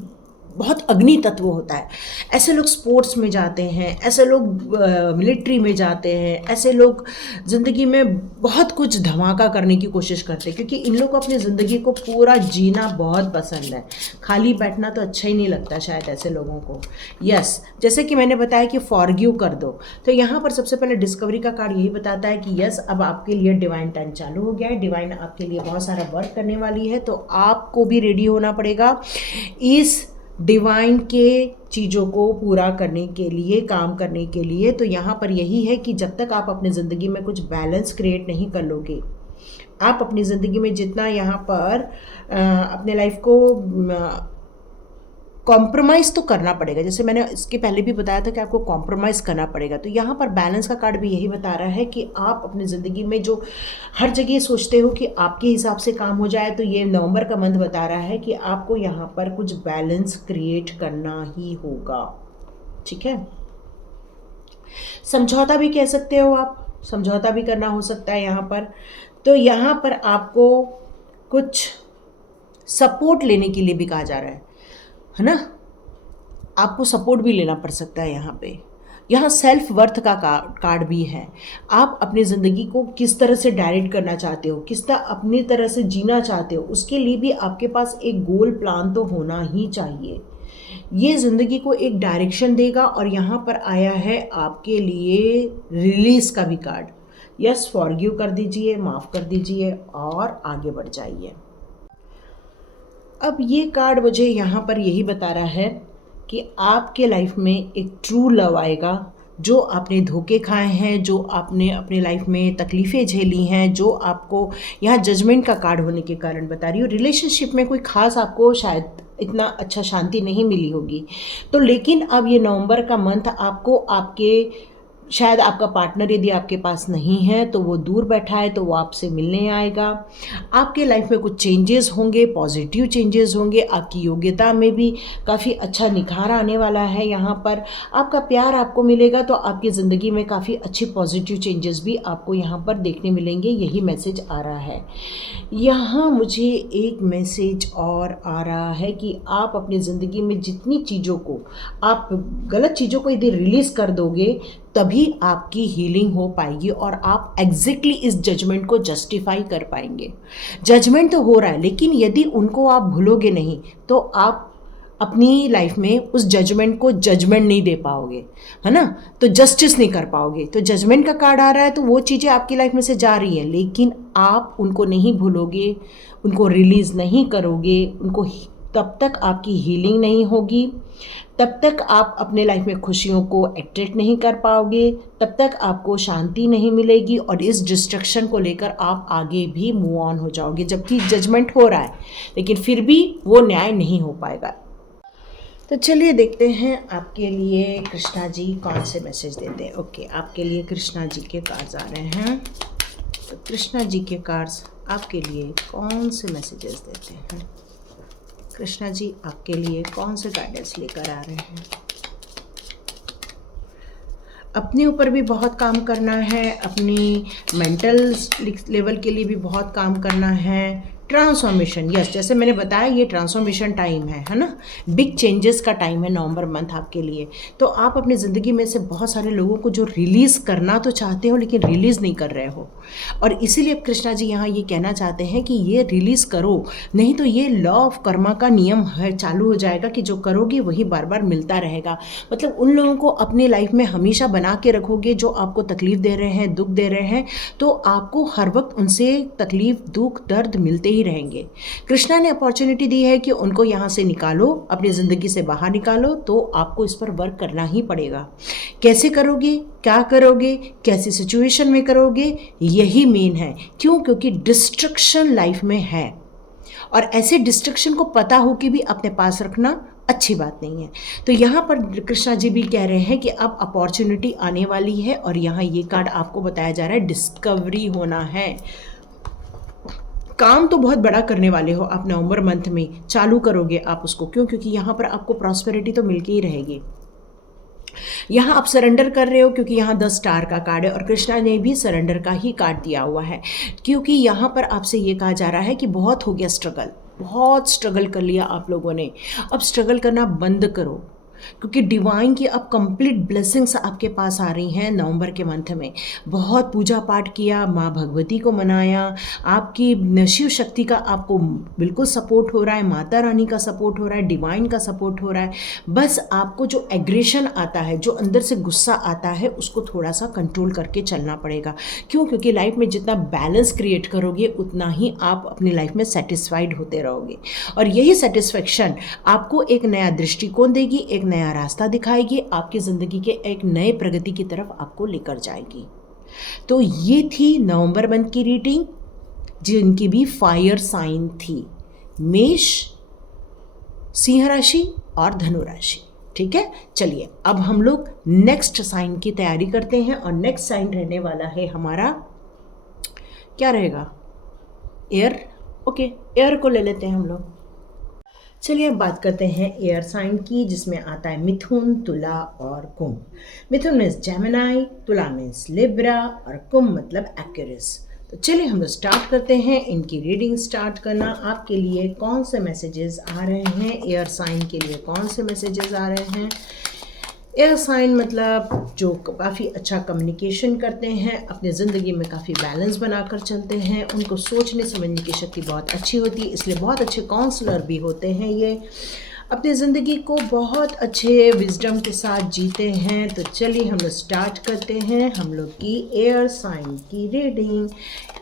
बहुत अग्नि तत्व होता है। ऐसे लोग स्पोर्ट्स में जाते हैं, ऐसे लोग मिलिट्री में जाते हैं, ऐसे लोग ज़िंदगी में बहुत कुछ धमाका करने की कोशिश करते हैं, क्योंकि इन लोग को अपनी ज़िंदगी को पूरा जीना बहुत पसंद है। खाली बैठना तो अच्छा ही नहीं लगता शायद ऐसे लोगों को। यस, जैसे कि मैंने बताया कि फॉरगिव कर दो, तो यहाँ पर सबसे पहले डिस्कवरी का कार्ड यही बताता है कि यस, अब आपके लिए डिवाइन टाइम चालू हो गया है। डिवाइन आपके लिए बहुत सारा वर्क करने वाली है, तो आपको भी रेडी होना पड़ेगा इस डिवाइन के चीज़ों को पूरा करने के लिए, काम करने के लिए। तो यहाँ पर यही है कि जब तक आप अपनी ज़िंदगी में कुछ बैलेंस क्रिएट नहीं कर लोगे, आप अपनी ज़िंदगी में जितना यहाँ पर अपने लाइफ को कॉम्प्रोमाइज़ तो करना पड़ेगा, जैसे मैंने इसके पहले भी बताया था कि आपको कॉम्प्रोमाइज़ करना पड़ेगा। तो यहाँ पर बैलेंस का कार्ड भी यही बता रहा है कि आप अपनी ज़िंदगी में जो हर जगह सोचते हो कि आपके हिसाब से काम हो जाए, तो ये नवंबर का मंथ बता रहा है कि आपको यहाँ पर कुछ बैलेंस क्रिएट करना ही होगा। ठीक है, समझौता भी कह सकते हो आप, समझौता भी करना हो सकता है यहाँ पर। तो यहाँ पर आपको कुछ सपोर्ट लेने के लिए भी कहा जा रहा है ना, आपको सपोर्ट भी लेना पड़ सकता है यहाँ पे। यहाँ सेल्फ वर्थ का कार्ड भी है। आप अपनी ज़िंदगी को किस तरह से डायरेक्ट करना चाहते हो, किस तरह अपनी तरह से जीना चाहते हो, उसके लिए भी आपके पास एक गोल प्लान तो होना ही चाहिए। ये ज़िंदगी को एक डायरेक्शन देगा। और यहाँ पर आया है आपके लिए रिलीज़ का भी कार्ड। यस, फॉरगिव कर दीजिए, माफ़ कर दीजिए और आगे बढ़ जाइए। अब ये कार्ड मुझे यहाँ पर यही बता रहा है कि आपके लाइफ में एक ट्रू लव आएगा। जो आपने धोखे खाए हैं, जो आपने अपने लाइफ में तकलीफ़ें झेली हैं, जो आपको यहाँ जजमेंट का कार्ड होने के कारण बता रही हूँ, रिलेशनशिप में कोई ख़ास आपको शायद इतना अच्छा शांति नहीं मिली होगी। तो लेकिन अब ये नवंबर का मंथ आपको आपके शायद आपका पार्टनर यदि आपके पास नहीं है तो वो दूर बैठा है, तो वो आपसे मिलने आएगा। आपके लाइफ में कुछ चेंजेस होंगे, पॉजिटिव चेंजेस होंगे। आपकी योग्यता में भी काफ़ी अच्छा निखार आने वाला है। यहाँ पर आपका प्यार आपको मिलेगा, तो आपकी ज़िंदगी में काफ़ी अच्छी पॉजिटिव चेंजेस भी आपको यहाँ पर देखने मिलेंगे। यही मैसेज आ रहा है। यहाँ मुझे एक मैसेज और आ रहा है कि आप अपनी ज़िंदगी में जितनी चीज़ों को, आप गलत चीज़ों को यदि रिलीज़ कर दोगे, तभी आपकी हीलिंग हो पाएगी और आप एग्जैक्टली इस जजमेंट को जस्टिफाई कर पाएंगे। जजमेंट तो हो रहा है, लेकिन यदि उनको आप भूलोगे नहीं, तो आप अपनी लाइफ में उस जजमेंट को जजमेंट नहीं दे पाओगे, है ना, तो जस्टिस नहीं कर पाओगे। तो जजमेंट का कार्ड आ रहा है, तो वो चीज़ें आपकी लाइफ में से जा रही हैं, लेकिन आप उनको नहीं भूलोगे, उनको रिलीज़ नहीं करोगे, उनको तब तक आपकी हीलिंग नहीं होगी, तब तक आप अपने लाइफ में खुशियों को अट्रैक्ट नहीं कर पाओगे, तब तक आपको शांति नहीं मिलेगी, और इस डिस्ट्रक्शन को लेकर आप आगे भी मूव ऑन हो जाओगे। जबकि जजमेंट हो रहा है, लेकिन फिर भी वो न्याय नहीं हो पाएगा। तो चलिए देखते हैं आपके लिए कृष्णा जी कौन से मैसेज देते हैं। ओके, आपके लिए कृष्णा जी के कार्ड्स आ रहे हैं। तो कृष्णा जी के कार्ड्स आपके लिए कौन से मैसेजेस देते हैं? कृष्णा जी आपके लिए कौन से गाइडेंस लेकर आ रहे हैं? अपने ऊपर भी बहुत काम करना है, अपनी मेंटल लेवल के लिए भी बहुत काम करना है। ट्रांसफॉर्मेशन, यस, जैसे मैंने बताया ये ट्रांसफॉर्मेशन टाइम है ना, बिग चेंजेस का टाइम है नवंबर मंथ आपके लिए। तो आप अपनी ज़िंदगी में से बहुत सारे लोगों को जो रिलीज़ करना तो चाहते हो, लेकिन रिलीज़ नहीं कर रहे हो, और इसीलिए कृष्णा जी यहाँ ये कहना चाहते हैं कि ये रिलीज़ करो, नहीं तो ये लॉ ऑफ कर्मा का नियम है, चालू हो जाएगा कि जो करोगे वही बार बार मिलता रहेगा। मतलब उन लोगों को अपनी लाइफ में हमेशा बना के रखोगे जो आपको तकलीफ़ दे रहे हैं, दुख दे रहे हैं, तो आपको हर वक्त उनसे तकलीफ़, दुख, दर्द मिलते ही रहेंगे। कृष्णा ने अपॉर्चुनिटी दी है कि उनको यहाँ से निकालो, अपनी ज़िंदगी से बाहर निकालो, तो आपको इस पर वर्क करना ही पड़ेगा। कैसे करोगे, क्या करोगे, कैसी सिचुएशन में करोगे, यही मेन है। क्यों? क्योंकि डिस्ट्रक्शन लाइफ में है, और ऐसे डिस्ट्रक्शन को पता हो कि भी अपने पास रखना अच्छी बात नहीं है। तो यहाँ पर कृष्णा जी भी कह रहे हैं कि अब अपॉर्चुनिटी आने वाली है, और यहाँ ये कार्ड आपको बताया जा रहा है डिस्कवरी होना है। काम तो बहुत बड़ा करने वाले हो आप, नवंबर मंथ में चालू करोगे आप उसको। क्यों? क्योंकि यहाँ पर आपको प्रॉस्पेरिटी तो मिल के ही रहेगी। यहाँ आप सरेंडर कर रहे हो, क्योंकि यहाँ 10 स्टार का कार्ड है, और कृष्णा ने भी सरेंडर का ही कार्ड दिया हुआ है। क्योंकि यहाँ पर आपसे ये कहा जा रहा है कि बहुत हो गया स्ट्रगल, बहुत स्ट्रगल कर लिया आप लोगों ने, अब स्ट्रगल करना बंद करो, क्योंकि डिवाइन की अब कंप्लीट ब्लेसिंग्स आपके पास आ रही हैं नवंबर के मंथ में। बहुत पूजा पाठ किया, माँ भगवती को मनाया, आपकी शिव शक्ति का आपको बिल्कुल सपोर्ट हो रहा है, माता रानी का सपोर्ट हो रहा है, डिवाइन का सपोर्ट हो रहा है। बस आपको जो एग्रेशन आता है, जो अंदर से गुस्सा आता है, उसको थोड़ा सा कंट्रोल करके चलना पड़ेगा। क्यों? क्योंकि लाइफ में जितना बैलेंस क्रिएट करोगे, उतना ही आप अपनी लाइफ में सेटिस्फाइड होते रहोगे, और यही सेटिस्फेक्शन आपको एक नया दृष्टिकोण देगी, एक नया रास्ता दिखाएगी, आपकी ज़िंदगी के एक नए प्रगति की तरफ आपको लेकर जाएगी। तो ये थी नवंबर मंथ की रीडिंग, जिनकी भी फायर साइन थी, मेष, सिंह राशि और धनु राशि। ठीक है, चलिए अब हम लोग नेक्स्ट साइन की तैयारी करते हैं, और नेक्स्ट साइन रहने वाला है हमारा, क्या रहेगा, एयर। ओके, एयर को ले लेते हैं हम लोग। चलिए अब बात करते हैं एयर साइन की, जिसमें आता है मिथुन, तुला और कुंभ। मिथुन मीन्स जेमिनाई, तुला मीन्स लिब्रा, और कुंभ मतलब एक्वेरियस। तो चलिए हम लोग स्टार्ट करते हैं इनकी रीडिंग स्टार्ट करना। आपके लिए कौन से मैसेजेस आ रहे हैं, एयर साइन के लिए कौन से मैसेजेस आ रहे हैं। एयर साइन मतलब जो काफ़ी अच्छा कम्युनिकेशन करते हैं, अपने ज़िंदगी में काफ़ी बैलेंस बनाकर चलते हैं, उनको सोचने समझने की शक्ति बहुत अच्छी होती है, इसलिए बहुत अच्छे काउंसलर भी होते हैं। ये अपनी ज़िंदगी को बहुत अच्छे विजडम के साथ जीते हैं। तो चलिए हम लोग स्टार्ट करते हैं हम लोग की एयर साइन की रीडिंग।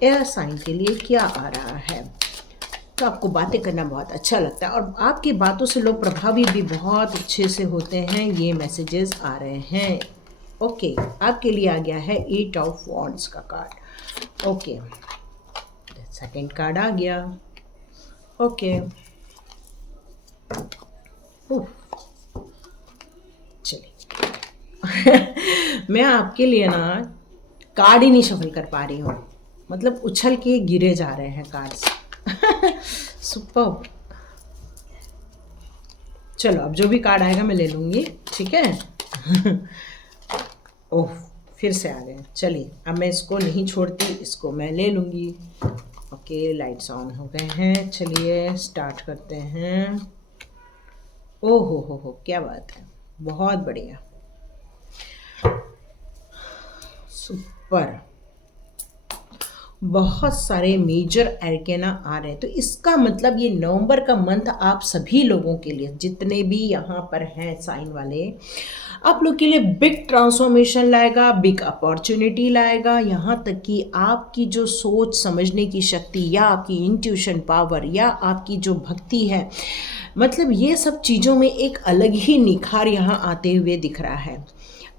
एयर साइन के लिए क्या आ रहा है? तो आपको बातें करना बहुत अच्छा लगता है, और आपकी बातों से लोग प्रभावित भी बहुत अच्छे से होते हैं। ये मैसेजेस आ रहे हैं। ओके, आपके लिए आ गया है 8 ऑफ वॉन्ड्स का कार्ड। ओके, सेकंड कार्ड आ गया। ओके, चलिए मैं आपके लिए ना कार्ड ही नहीं शफल कर पा रही हूँ, मतलब उछल के गिरे जा रहे हैं कार्ड्स। सुपर। चलो अब जो भी कार्ड आएगा मैं ले लूँगी, ठीक है। ओह, फिर से आ गए। चलिए अब मैं इसको नहीं छोड़ती, इसको मैं ले लूँगी। ओके, लाइट्स ऑन हो गए हैं। चलिए स्टार्ट करते हैं। ओह हो, क्या बात है, बहुत बढ़िया, सुपर। बहुत सारे मेजर एरकेना आ रहे हैं। तो इसका मतलब ये नवंबर का मंथ आप सभी लोगों के लिए, जितने भी यहाँ पर हैं साइन वाले, आप लोग के लिए बिग ट्रांसफॉर्मेशन लाएगा, बिग अपॉर्चुनिटी लाएगा। यहाँ तक कि आपकी जो सोच समझने की शक्ति या आपकी इंट्यूशन पावर या आपकी जो भक्ति है, मतलब ये सब चीज़ों में एक अलग ही निखार यहाँ आते हुए दिख रहा है।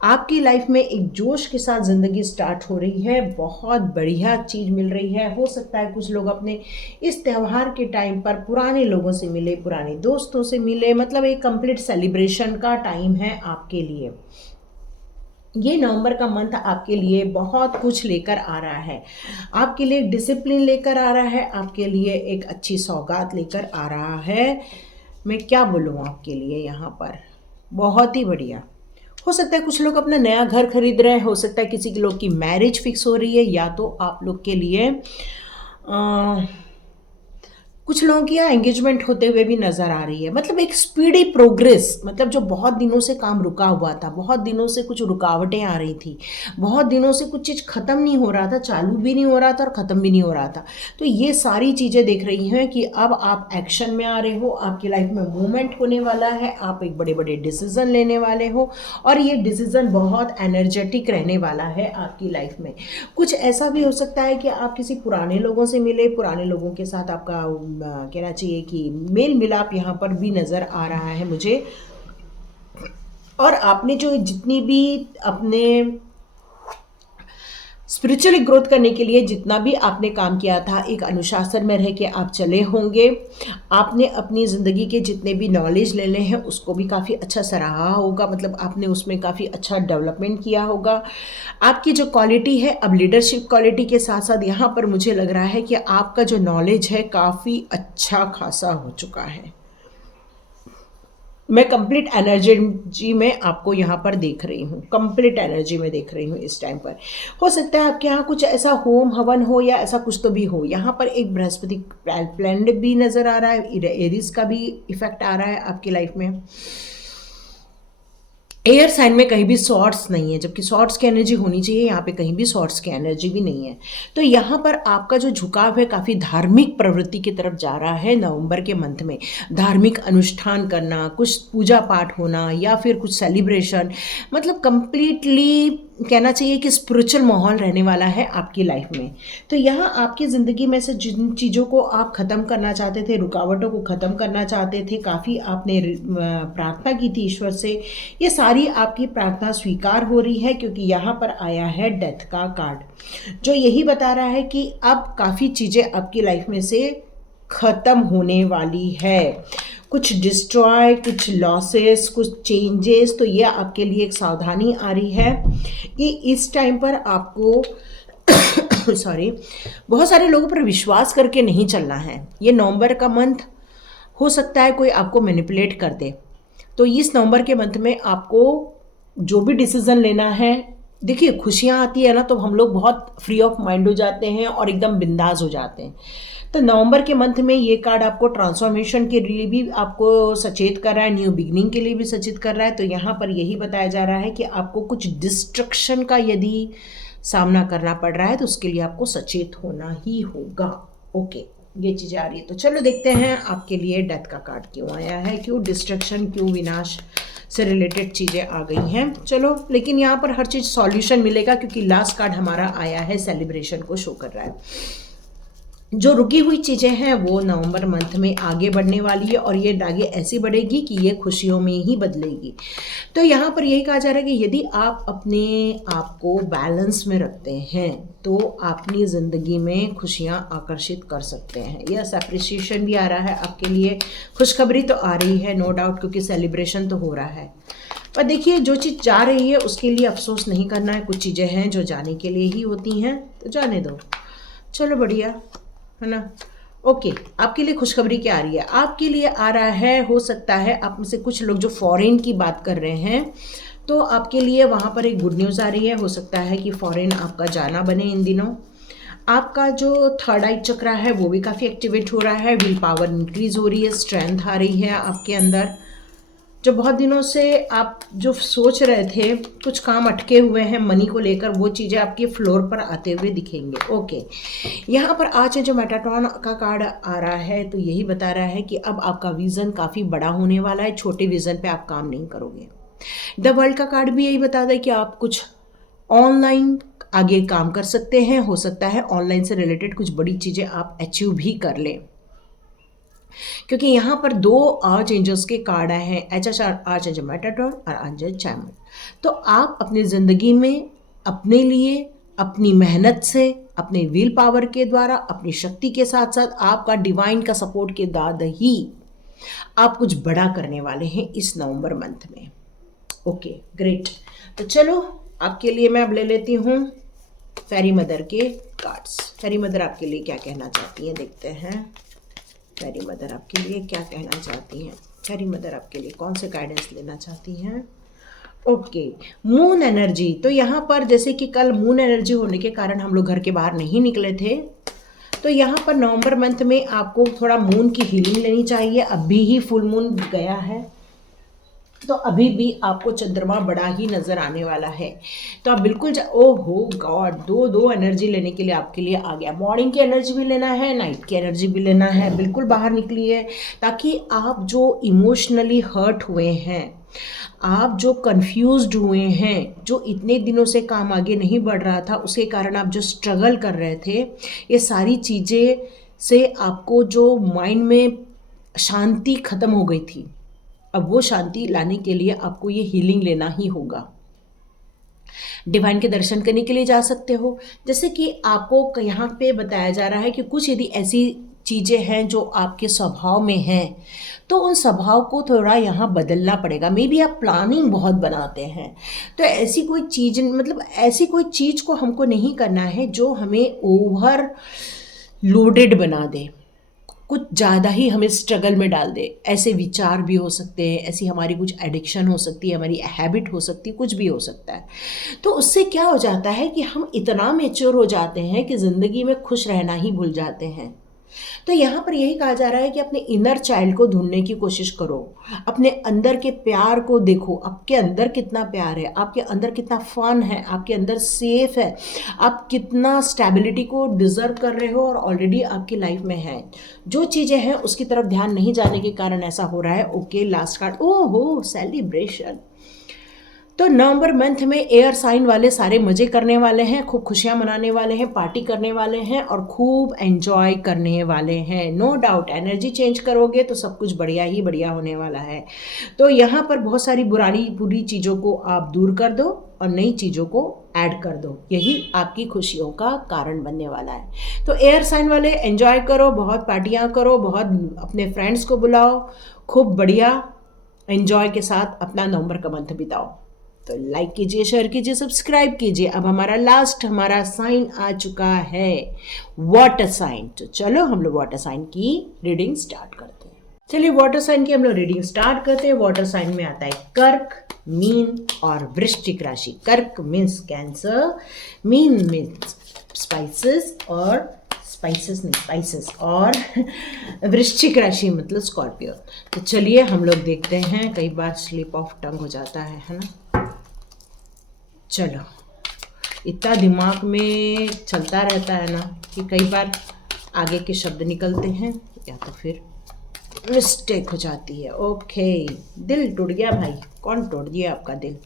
आपकी लाइफ में एक जोश के साथ ज़िंदगी स्टार्ट हो रही है, बहुत बढ़िया चीज़ मिल रही है। हो सकता है कुछ लोग अपने इस त्यौहार के टाइम पर पुराने लोगों से मिले, पुराने दोस्तों से मिले, मतलब एक कंप्लीट सेलिब्रेशन का टाइम है आपके लिए। ये नवंबर का मंथ आपके लिए बहुत कुछ लेकर आ रहा है, आपके लिए डिसिप्लिन लेकर आ रहा है, आपके लिए एक अच्छी सौगात लेकर आ रहा है। मैं क्या बोलूँ आपके लिए यहाँ पर, बहुत ही बढ़िया। हो सकता है कुछ लोग अपना नया घर खरीद रहे हैं, हो सकता है किसी के लोग की मैरिज फिक्स हो रही है, या तो आप लोग के लिए कुछ लोगों की यहाँ एंगेजमेंट होते हुए भी नज़र आ रही है। मतलब एक स्पीडी प्रोग्रेस, मतलब जो बहुत दिनों से काम रुका हुआ था, बहुत दिनों से कुछ रुकावटें आ रही थी, बहुत दिनों से कुछ चीज़ ख़त्म नहीं हो रहा था, चालू भी नहीं हो रहा था और ख़त्म भी नहीं हो रहा था। तो ये सारी चीज़ें देख रही हैं कि अब आप एक्शन में आ रहे हो, आपकी लाइफ में मूवमेंट होने वाला है, आप एक बड़े बड़े डिसीज़न लेने वाले हो, और ये डिसीज़न बहुत एनर्जेटिक रहने वाला है आपकी लाइफ में। कुछ ऐसा भी हो सकता है कि आप किसी पुराने लोगों से मिले, पुराने लोगों के साथ आपका कहना चाहिए कि मेल मिलाप यहाँ पर भी नज़र आ रहा है मुझे। और आपने जो जितनी भी अपने स्पिरिचुअली ग्रोथ करने के लिए जितना भी आपने काम किया था, एक अनुशासन में रह के आप चले होंगे। आपने अपनी ज़िंदगी के जितने भी नॉलेज ले ले हैं उसको भी काफ़ी अच्छा सराहा होगा, मतलब आपने उसमें काफ़ी अच्छा डेवलपमेंट किया होगा। आपकी जो क्वालिटी है, अब लीडरशिप क्वालिटी के साथ साथ यहाँ पर मुझे लग रहा है कि आपका जो नॉलेज है काफ़ी अच्छा खासा हो चुका है। मैं कंप्लीट एनर्जी में आपको यहाँ पर देख रही हूँ, कंप्लीट एनर्जी में देख रही हूँ इस टाइम पर। हो सकता है आपके यहाँ कुछ ऐसा होम हवन हो या ऐसा कुछ तो भी हो। यहाँ पर एक बृहस्पति प्लैनेट भी नज़र आ रहा है, एरीज का भी इफेक्ट आ रहा है आपकी लाइफ में। एयर साइन में कहीं भी शॉर्ट्स नहीं है, जबकि शॉर्ट्स की एनर्जी होनी चाहिए, यहाँ पे कहीं भी शॉर्ट्स की एनर्जी भी नहीं है। तो यहाँ पर आपका जो झुकाव है काफ़ी धार्मिक प्रवृत्ति की तरफ जा रहा है नवंबर के मंथ में। धार्मिक अनुष्ठान करना, कुछ पूजा पाठ होना या फिर कुछ सेलिब्रेशन, मतलब कंप्लीटली कहना चाहिए कि स्पिरिचुअल माहौल रहने वाला है आपकी लाइफ में। तो यहाँ आपकी ज़िंदगी में से जिन चीज़ों को आप ख़त्म करना चाहते थे, रुकावटों को ख़त्म करना चाहते थे, काफ़ी आपने प्रार्थना की थी ईश्वर से, ये सारी आपकी प्रार्थना स्वीकार हो रही है, क्योंकि यहाँ पर आया है डेथ का कार्ड, जो यही बता रहा है कि अब काफ़ी चीज़ें आपकी लाइफ में से ख़त्म होने वाली है। कुछ डिस्ट्रॉय, कुछ लॉसेस, कुछ चेंजेस। तो ये आपके लिए एक सावधानी आ रही है कि इस टाइम पर आपको सॉरी, बहुत सारे लोगों पर विश्वास करके नहीं चलना है। ये नवंबर का मंथ हो सकता है कोई आपको मैनिपुलेट कर दे, तो इस नवंबर के मंथ में आपको जो भी डिसीज़न लेना है, देखिए खुशियाँ आती है ना तो हम लोग बहुत फ्री ऑफ माइंड हो जाते हैं और एकदम बिंदास हो जाते हैं। तो नवंबर के मंथ में ये कार्ड आपको ट्रांसफॉर्मेशन के लिए भी आपको सचेत कर रहा है, न्यू बिगनिंग के लिए भी सचेत कर रहा है। तो यहाँ पर यही बताया जा रहा है कि आपको कुछ डिस्ट्रक्शन का यदि सामना करना पड़ रहा है तो उसके लिए आपको सचेत होना ही होगा। ओके, ये चीज़ें आ रही है। तो चलो देखते हैं आपके लिए डेथ का कार्ड क्यों आया है, क्यों डिस्ट्रक्शन, क्यों विनाश से रिलेटेड चीज़ें आ गई हैं। चलो, लेकिन यहाँ पर हर चीज़ सॉल्यूशन मिलेगा, क्योंकि लास्ट कार्ड हमारा आया है सेलिब्रेशन को शो कर रहा है। जो रुकी हुई चीज़ें हैं वो नवंबर मंथ में आगे बढ़ने वाली है, और ये आगे ऐसी बढ़ेगी कि ये खुशियों में ही बदलेगी। तो यहाँ पर यही कहा जा रहा है कि यदि आप अपने आप को बैलेंस में रखते हैं तो अपनी ज़िंदगी में खुशियाँ आकर्षित कर सकते हैं। यस, अप्रिसिएशन भी आ रहा है आपके लिए, खुशखबरी तो आ रही है नो डाउट, क्योंकि सेलिब्रेशन तो हो रहा है। पर देखिए, जो चीज़ जा रही है उसके लिए अफसोस नहीं करना है। कुछ चीज़ें हैं जो जाने के लिए ही होती हैं, तो जाने दो। चलो बढ़िया है ना। ओके, आपके लिए खुशखबरी क्या आ रही है? आपके लिए आ रहा है, हो सकता है आप में से कुछ लोग जो फॉरेन की बात कर रहे हैं, तो आपके लिए वहाँ पर एक गुड न्यूज़ आ रही है। हो सकता है कि फॉरेन आपका जाना बने इन दिनों। आपका जो थर्ड आई चक्रा है वो भी काफ़ी एक्टिवेट हो रहा है, विल पावर इंक्रीज हो रही है, स्ट्रेंथ आ रही है आपके अंदर। जो बहुत दिनों से आप जो सोच रहे थे, कुछ काम अटके हुए हैं मनी को लेकर, वो चीज़ें आपके फ्लोर पर आते हुए दिखेंगे। ओके, यहाँ पर आज जो मेटाट्रॉन का कार्ड आ रहा है तो यही बता रहा है कि अब आपका विज़न काफ़ी बड़ा होने वाला है, छोटे विज़न पे आप काम नहीं करोगे। द वर्ल्ड का कार्ड भी यही बताता है कि आप कुछ ऑनलाइन आगे काम कर सकते हैं, हो सकता है ऑनलाइन से रिलेटेड कुछ बड़ी चीज़ें आप अचीव भी कर लें, क्योंकि यहाँ पर 2 आर्च एंजल्स के कार्ड आए हैं, आर्च एंजल मेटाट्रॉन और आर्च एंजल चैमुंड। तो आप अपनी ज़िंदगी में अपने लिए अपनी मेहनत से, अपने विल पावर के द्वारा, अपनी शक्ति के साथ साथ आपका डिवाइन का सपोर्ट के बाद ही आप कुछ बड़ा करने वाले हैं इस नवंबर मंथ में। Okay great. तो चलो आपके लिए मैं अब ले लेती हूँ फेरी मदर के कार्ड्स। फेरी मदर आपके लिए क्या कहना चाहती हैं, देखते हैं फेरी मदर आपके लिए क्या कहना चाहती हैं। फेरी मदर आपके लिए कौन से गाइडेंस लेना चाहती हैं। Okay, moon energy. तो यहाँ पर जैसे कि कल मून एनर्जी होने के कारण हम लोग घर के बाहर नहीं निकले थे, तो यहाँ पर नवंबर मंथ में आपको थोड़ा मून की हीलिंग लेनी चाहिए। अभी ही फुल मून गया है, तो अभी भी आपको चंद्रमा बड़ा ही नज़र आने वाला है। तो आप बिल्कुल ओहो गॉड, दो एनर्जी लेने के लिए आपके लिए आ गया। मॉर्निंग की एनर्जी भी लेना है, नाइट की एनर्जी भी लेना है। बिल्कुल बाहर निकलिए, ताकि आप जो इमोशनली हर्ट हुए हैं, आप जो कंफ्यूज्ड हुए हैं, जो इतने दिनों से काम आगे नहीं बढ़ रहा था, उसके कारण आप जो स्ट्रगल कर रहे थे, ये सारी चीज़ें से आपको जो माइंड में शांति ख़त्म हो गई थी, अब वो शांति लाने के लिए आपको ये हीलिंग लेना ही होगा। डिवाइन के दर्शन करने के लिए जा सकते हो। जैसे कि आपको यहाँ पे बताया जा रहा है कि कुछ यदि ऐसी चीज़ें हैं जो आपके स्वभाव में हैं, तो उन स्वभाव को थोड़ा यहाँ बदलना पड़ेगा। मे बी आप प्लानिंग बहुत बनाते हैं, तो ऐसी कोई चीज़, मतलब ऐसी कोई चीज़ को हमको नहीं करना है जो हमें ओवर लोडेड बना दे, कुछ ज़्यादा ही हमें स्ट्रगल में डाल दे। ऐसे विचार भी हो सकते हैं, ऐसी हमारी कुछ एडिक्शन हो सकती है, हमारी हैबिट हो सकती है, कुछ भी हो सकता है। तो उससे क्या हो जाता है कि हम इतना मैच्योर हो जाते हैं कि ज़िंदगी में खुश रहना ही भूल जाते हैं। तो यहाँ पर यही कहा जा रहा है कि अपने इनर चाइल्ड को ढूंढने की कोशिश करो, अपने अंदर के प्यार को देखो, आपके अंदर कितना प्यार है, आपके अंदर कितना फन है, आपके अंदर सेफ है, आप कितना स्टेबिलिटी को डिज़र्व कर रहे हो और ऑलरेडी आपकी लाइफ में है। जो चीज़ें हैं उसकी तरफ ध्यान नहीं जाने के कारण ऐसा हो रहा है। ओके, लास्ट कार्ड, ओहो सेलिब्रेशन। तो नवंबर मंथ में एयर साइन वाले सारे मज़े करने वाले हैं, खूब खुशियाँ मनाने वाले हैं, पार्टी करने वाले हैं और खूब एंजॉय करने वाले हैं। नो डाउट एनर्जी चेंज करोगे तो सब कुछ बढ़िया ही बढ़िया होने वाला है। तो यहाँ पर बहुत सारी बुरी चीज़ों को आप दूर कर दो और नई चीज़ों को ऐड कर दो, यही आपकी खुशियों का कारण बनने वाला है। तो एयर साइन वाले एंजॉय करो, बहुत पार्टियाँ करो, बहुत अपने फ्रेंड्स को बुलाओ, खूब बढ़िया एंजॉय के साथ अपना नवंबर का मंथ बिताओ। तो लाइक कीजिए, शेयर कीजिए, सब्सक्राइब कीजिए। अब हमारा साइन आ चुका है वाटर साइन। तो चलो हम लोग वाटर साइन की रीडिंग स्टार्ट करते हैं। चलिए वाटर साइन की हम लोग रीडिंग स्टार्ट करते हैं। वाटर साइन में आता है कर्क, मीन और वृश्चिक राशि। कर्क means cancer, mean means spices और वृश्चिक राशि मतलब स्कॉर्पियो। तो चलिए हम लोग देखते हैं, कई बार स्लिप ऑफ टंग हो जाता है ना। चलो, इतना दिमाग में चलता रहता है ना कि कई बार आगे के शब्द निकलते हैं या तो फिर मिस्टेक हो जाती है। ओके, दिल टूट गया भाई, कौन तोड़ दिया आपका दिल?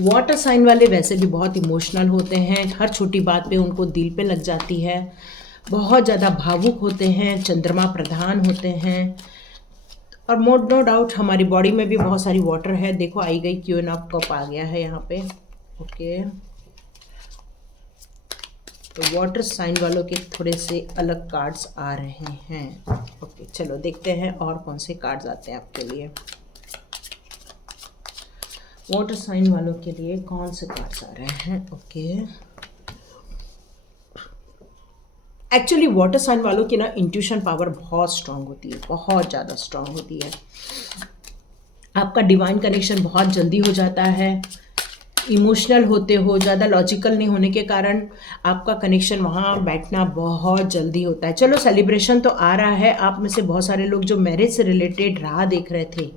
वाटर साइन वाले वैसे भी बहुत इमोशनल होते हैं, हर छोटी बात पे उनको दिल पे लग जाती है, बहुत ज़्यादा भावुक होते हैं, चंद्रमा प्रधान होते हैं और नो डाउट हमारी बॉडी में भी बहुत सारी वाटर है। देखो आई गई, क्वीन ऑफ कप आ गया है यहाँ पे। ओके, तो वाटर साइन वालों के थोड़े से अलग कार्ड्स आ रहे हैं। ओके चलो देखते हैं और कौन से कार्ड्स आते हैं आपके लिए। वाटर साइन वालों के लिए कौन से कार्ड्स आ रहे हैं? ओके, एक्चुअली वाटर साइन वालों की ना इंट्यूशन पावर बहुत स्ट्रांग होती है, बहुत ज़्यादा स्ट्रांग होती है। आपका डिवाइन कनेक्शन बहुत जल्दी हो जाता है। इमोशनल होते हो, ज़्यादा लॉजिकल नहीं होने के कारण आपका कनेक्शन वहाँ बैठना बहुत जल्दी होता है। चलो सेलिब्रेशन तो आ रहा है, आप में से बहुत सारे लोग जो मैरिज से रिलेटेड राह देख रहे थे,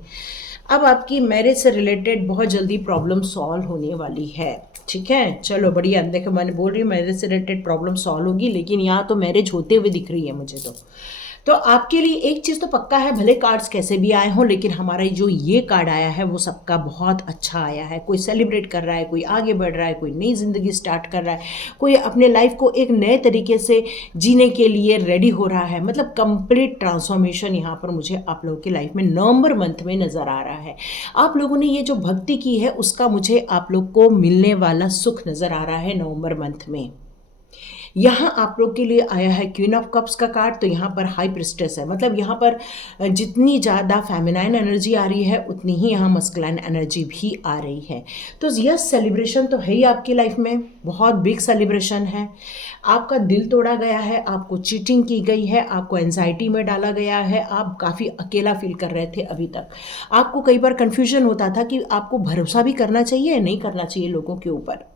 अब आपकी मैरिज से रिलेटेड बहुत जल्दी प्रॉब्लम सॉल्व होने वाली है। ठीक है, चलो बढ़िया। देखो मैंने बोल रही हूँ मैरिज से रिलेटेड प्रॉब्लम सॉल्व होगी, लेकिन यहाँ तो मैरिज होते हुए दिख रही है मुझे तो आपके लिए एक चीज़ तो पक्का है, भले कार्ड्स कैसे भी आए हों, लेकिन हमारा जो ये कार्ड आया है वो सबका बहुत अच्छा आया है। कोई सेलिब्रेट कर रहा है, कोई आगे बढ़ रहा है, कोई नई ज़िंदगी स्टार्ट कर रहा है, कोई अपने लाइफ को एक नए तरीके से जीने के लिए रेडी हो रहा है। मतलब कंप्लीट ट्रांसफॉर्मेशन यहाँ पर मुझे आप लोगों की लाइफ में नवंबर मंथ में नज़र आ रहा है। आप लोगों ने ये जो भक्ति की है उसका मुझे आप लोग को मिलने वाला सुख नज़र आ रहा है नवंबर मंथ में। यहाँ आप लोग के लिए आया है क्वीन ऑफ कप्स का कार्ड, तो यहाँ पर हाई प्रिस्टेस है। मतलब यहाँ पर जितनी ज़्यादा फेमिनाइन एनर्जी आ रही है उतनी ही यहाँ मस्कुलाइन एनर्जी भी आ रही है। तो यस, सेलिब्रेशन तो है ही आपकी लाइफ में, बहुत बिग सेलिब्रेशन है। आपका दिल तोड़ा गया है, आपको चीटिंग की गई है, आपको एंजाइटी में डाला गया है, आप काफ़ी अकेला फील कर रहे थे अभी तक। आपको कई बार कन्फ्यूजन होता था कि आपको भरोसा भी करना चाहिए या नहीं करना चाहिए लोगों के ऊपर,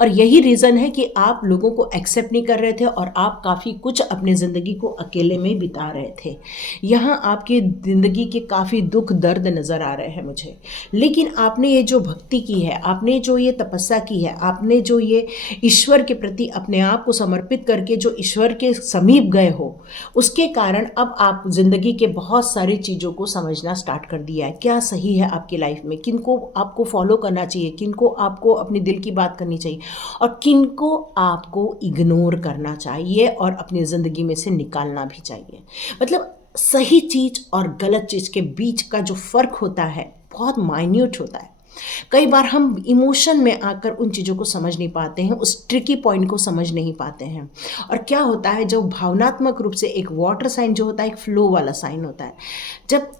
और यही रीज़न है कि आप लोगों को एक्सेप्ट नहीं कर रहे थे और आप काफ़ी कुछ अपने ज़िंदगी को अकेले में बिता रहे थे। यहाँ आपकी ज़िंदगी के काफ़ी दुख दर्द नज़र आ रहे हैं मुझे, लेकिन आपने ये जो भक्ति की है, आपने जो ये तपस्या की है, आपने जो ये ईश्वर के प्रति अपने आप को समर्पित करके जो ईश्वर के समीप गए हो, उसके कारण अब आप ज़िंदगी के बहुत सारी चीज़ों को समझना स्टार्ट कर दिया है। क्या सही है आपकी लाइफ में, किनको आपको फॉलो करना चाहिए, किनको आपको अपनी दिल की बात करनी चाहिए और किनको आपको इग्नोर करना चाहिए और अपनी ज़िंदगी में से निकालना भी चाहिए। मतलब सही चीज़ और गलत चीज़ के बीच का जो फ़र्क होता है बहुत माइन्यूट होता है। कई बार हम इमोशन में आकर उन चीज़ों को समझ नहीं पाते हैं, उस ट्रिकी पॉइंट को समझ नहीं पाते हैं। और क्या होता है, जो भावनात्मक रूप से एक वाटर साइन जो होता है, एक फ्लो वाला साइन होता है, जब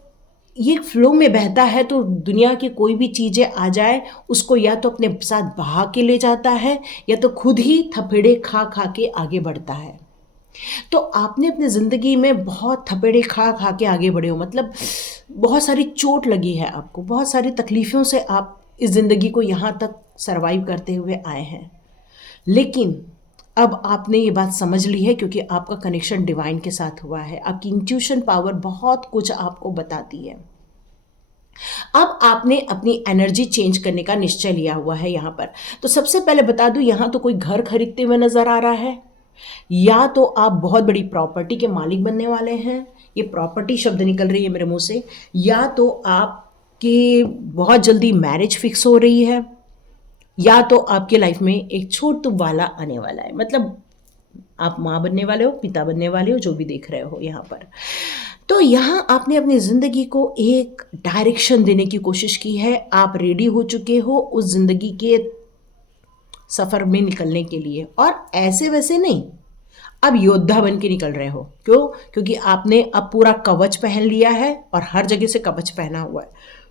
ये फ्लो में बहता है तो दुनिया की कोई भी चीज़ें आ जाए उसको या तो अपने साथ बहा के ले जाता है या तो खुद ही थपेड़े खा खा के आगे बढ़ता है। तो आपने अपनी ज़िंदगी में बहुत थपेड़े खा खा के आगे बढ़े हो, मतलब बहुत सारी चोट लगी है आपको, बहुत सारी तकलीफ़ों से आप इस ज़िंदगी को यहाँ तक सरवाइव करते हुए आए हैं। लेकिन अब आपने ये बात समझ ली है क्योंकि आपका कनेक्शन डिवाइन के साथ हुआ है। आपकी इंट्यूशन पावर बहुत कुछ आपको बताती है। अब आपने अपनी एनर्जी चेंज करने का निश्चय लिया हुआ है यहाँ पर। तो सबसे पहले बता दूँ, यहाँ तो कोई घर खरीदते हुए नज़र आ रहा है, या तो आप बहुत बड़ी प्रॉपर्टी के मालिक बनने वाले हैं, ये प्रॉपर्टी शब्द निकल रही है मेरे मुंह से, या तो आपकी बहुत जल्दी मैरिज फिक्स हो रही है, या तो आपके लाइफ में एक छोटू वाला आने वाला है। मतलब आप माँ बनने वाले हो, पिता बनने वाले हो, जो भी देख रहे हो यहाँ पर। तो यहाँ आपने अपनी ज़िंदगी को एक डायरेक्शन देने की कोशिश की है। आप रेडी हो चुके हो उस ज़िंदगी के सफ़र में निकलने के लिए, और ऐसे वैसे नहीं, अब योद्धा बन के निकल रहे हो। क्यों? क्योंकि आपने अब पूरा कवच पहन लिया है और हर जगह से कवच पहना हुआ है।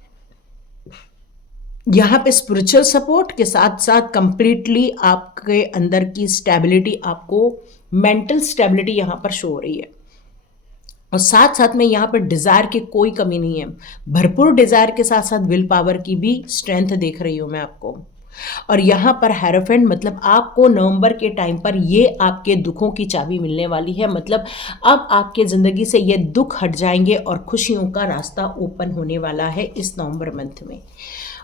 यहाँ पे स्पिरिचुअल सपोर्ट के साथ साथ कंप्लीटली आपके अंदर की स्टेबिलिटी, आपको मेंटल स्टेबिलिटी यहाँ पर शो हो रही है, और साथ साथ में यहाँ पर डिज़ायर की कोई कमी नहीं है। भरपूर डिज़ायर के साथ साथ विल पावर की भी स्ट्रेंथ देख रही हूँ मैं आपको। और यहाँ पर हेरोफेंट, मतलब आपको नवंबर के टाइम पर ये आपके दुखों की चाबी मिलने वाली है। मतलब अब आपके ज़िंदगी से ये दुख हट जाएंगे और खुशियों का रास्ता ओपन होने वाला है इस नवंबर मंथ में।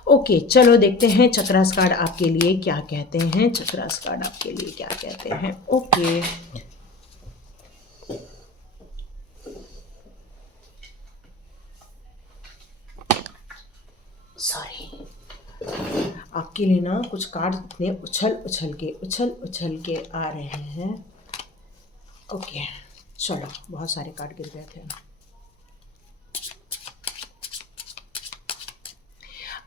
ओके, चलो देखते हैं चक्रास कार्ड आपके लिए क्या कहते हैं। चक्रास कार्ड आपके लिए क्या कहते हैं। ओके, सॉरी, आपके लिए ना कुछ कार्ड इतने उछल उछल के आ रहे हैं। ओके, चलो, बहुत सारे कार्ड गिर गए थे।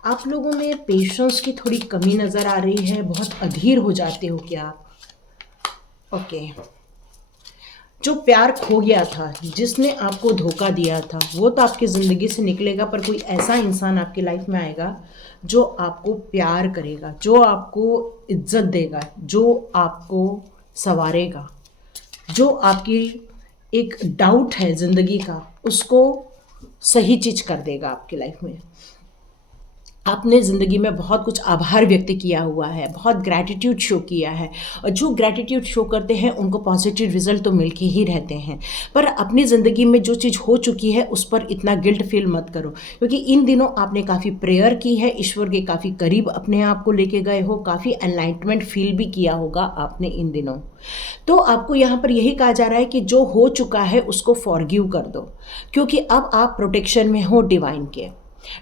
आप लोगों में पेशेंस की थोड़ी कमी नज़र आ रही है, बहुत अधीर हो जाते हो क्या आप। ओके, जो प्यार खो गया था, जिसने आपको धोखा दिया था, वो तो आपकी ज़िंदगी से निकलेगा, पर कोई ऐसा इंसान आपकी लाइफ में आएगा जो आपको प्यार करेगा, जो आपको इज्जत देगा, जो आपको संवारेगा, जो आपकी एक डाउट है ज़िंदगी का उसको सही चीज़ कर देगा आपकी लाइफ में। आपने ज़िंदगी में बहुत कुछ आभार व्यक्त किया हुआ है, बहुत ग्रैटिट्यूड शो किया है, और जो ग्रैटिट्यूड शो करते हैं उनको पॉजिटिव रिजल्ट तो मिल के ही रहते हैं। पर अपनी ज़िंदगी में जो चीज़ हो चुकी है उस पर इतना गिल्ट फील मत करो, क्योंकि इन दिनों आपने काफ़ी प्रेयर की है, ईश्वर के काफ़ी करीब अपने आप को लेके गए हो, काफ़ी एनलाइटमेंट फील भी किया होगा आपने इन दिनों। तो आपको यहाँ पर यही कहा जा रहा है कि जो हो चुका है उसको फॉरगिव कर दो, क्योंकि अब आप प्रोटेक्शन में हो डिवाइन के।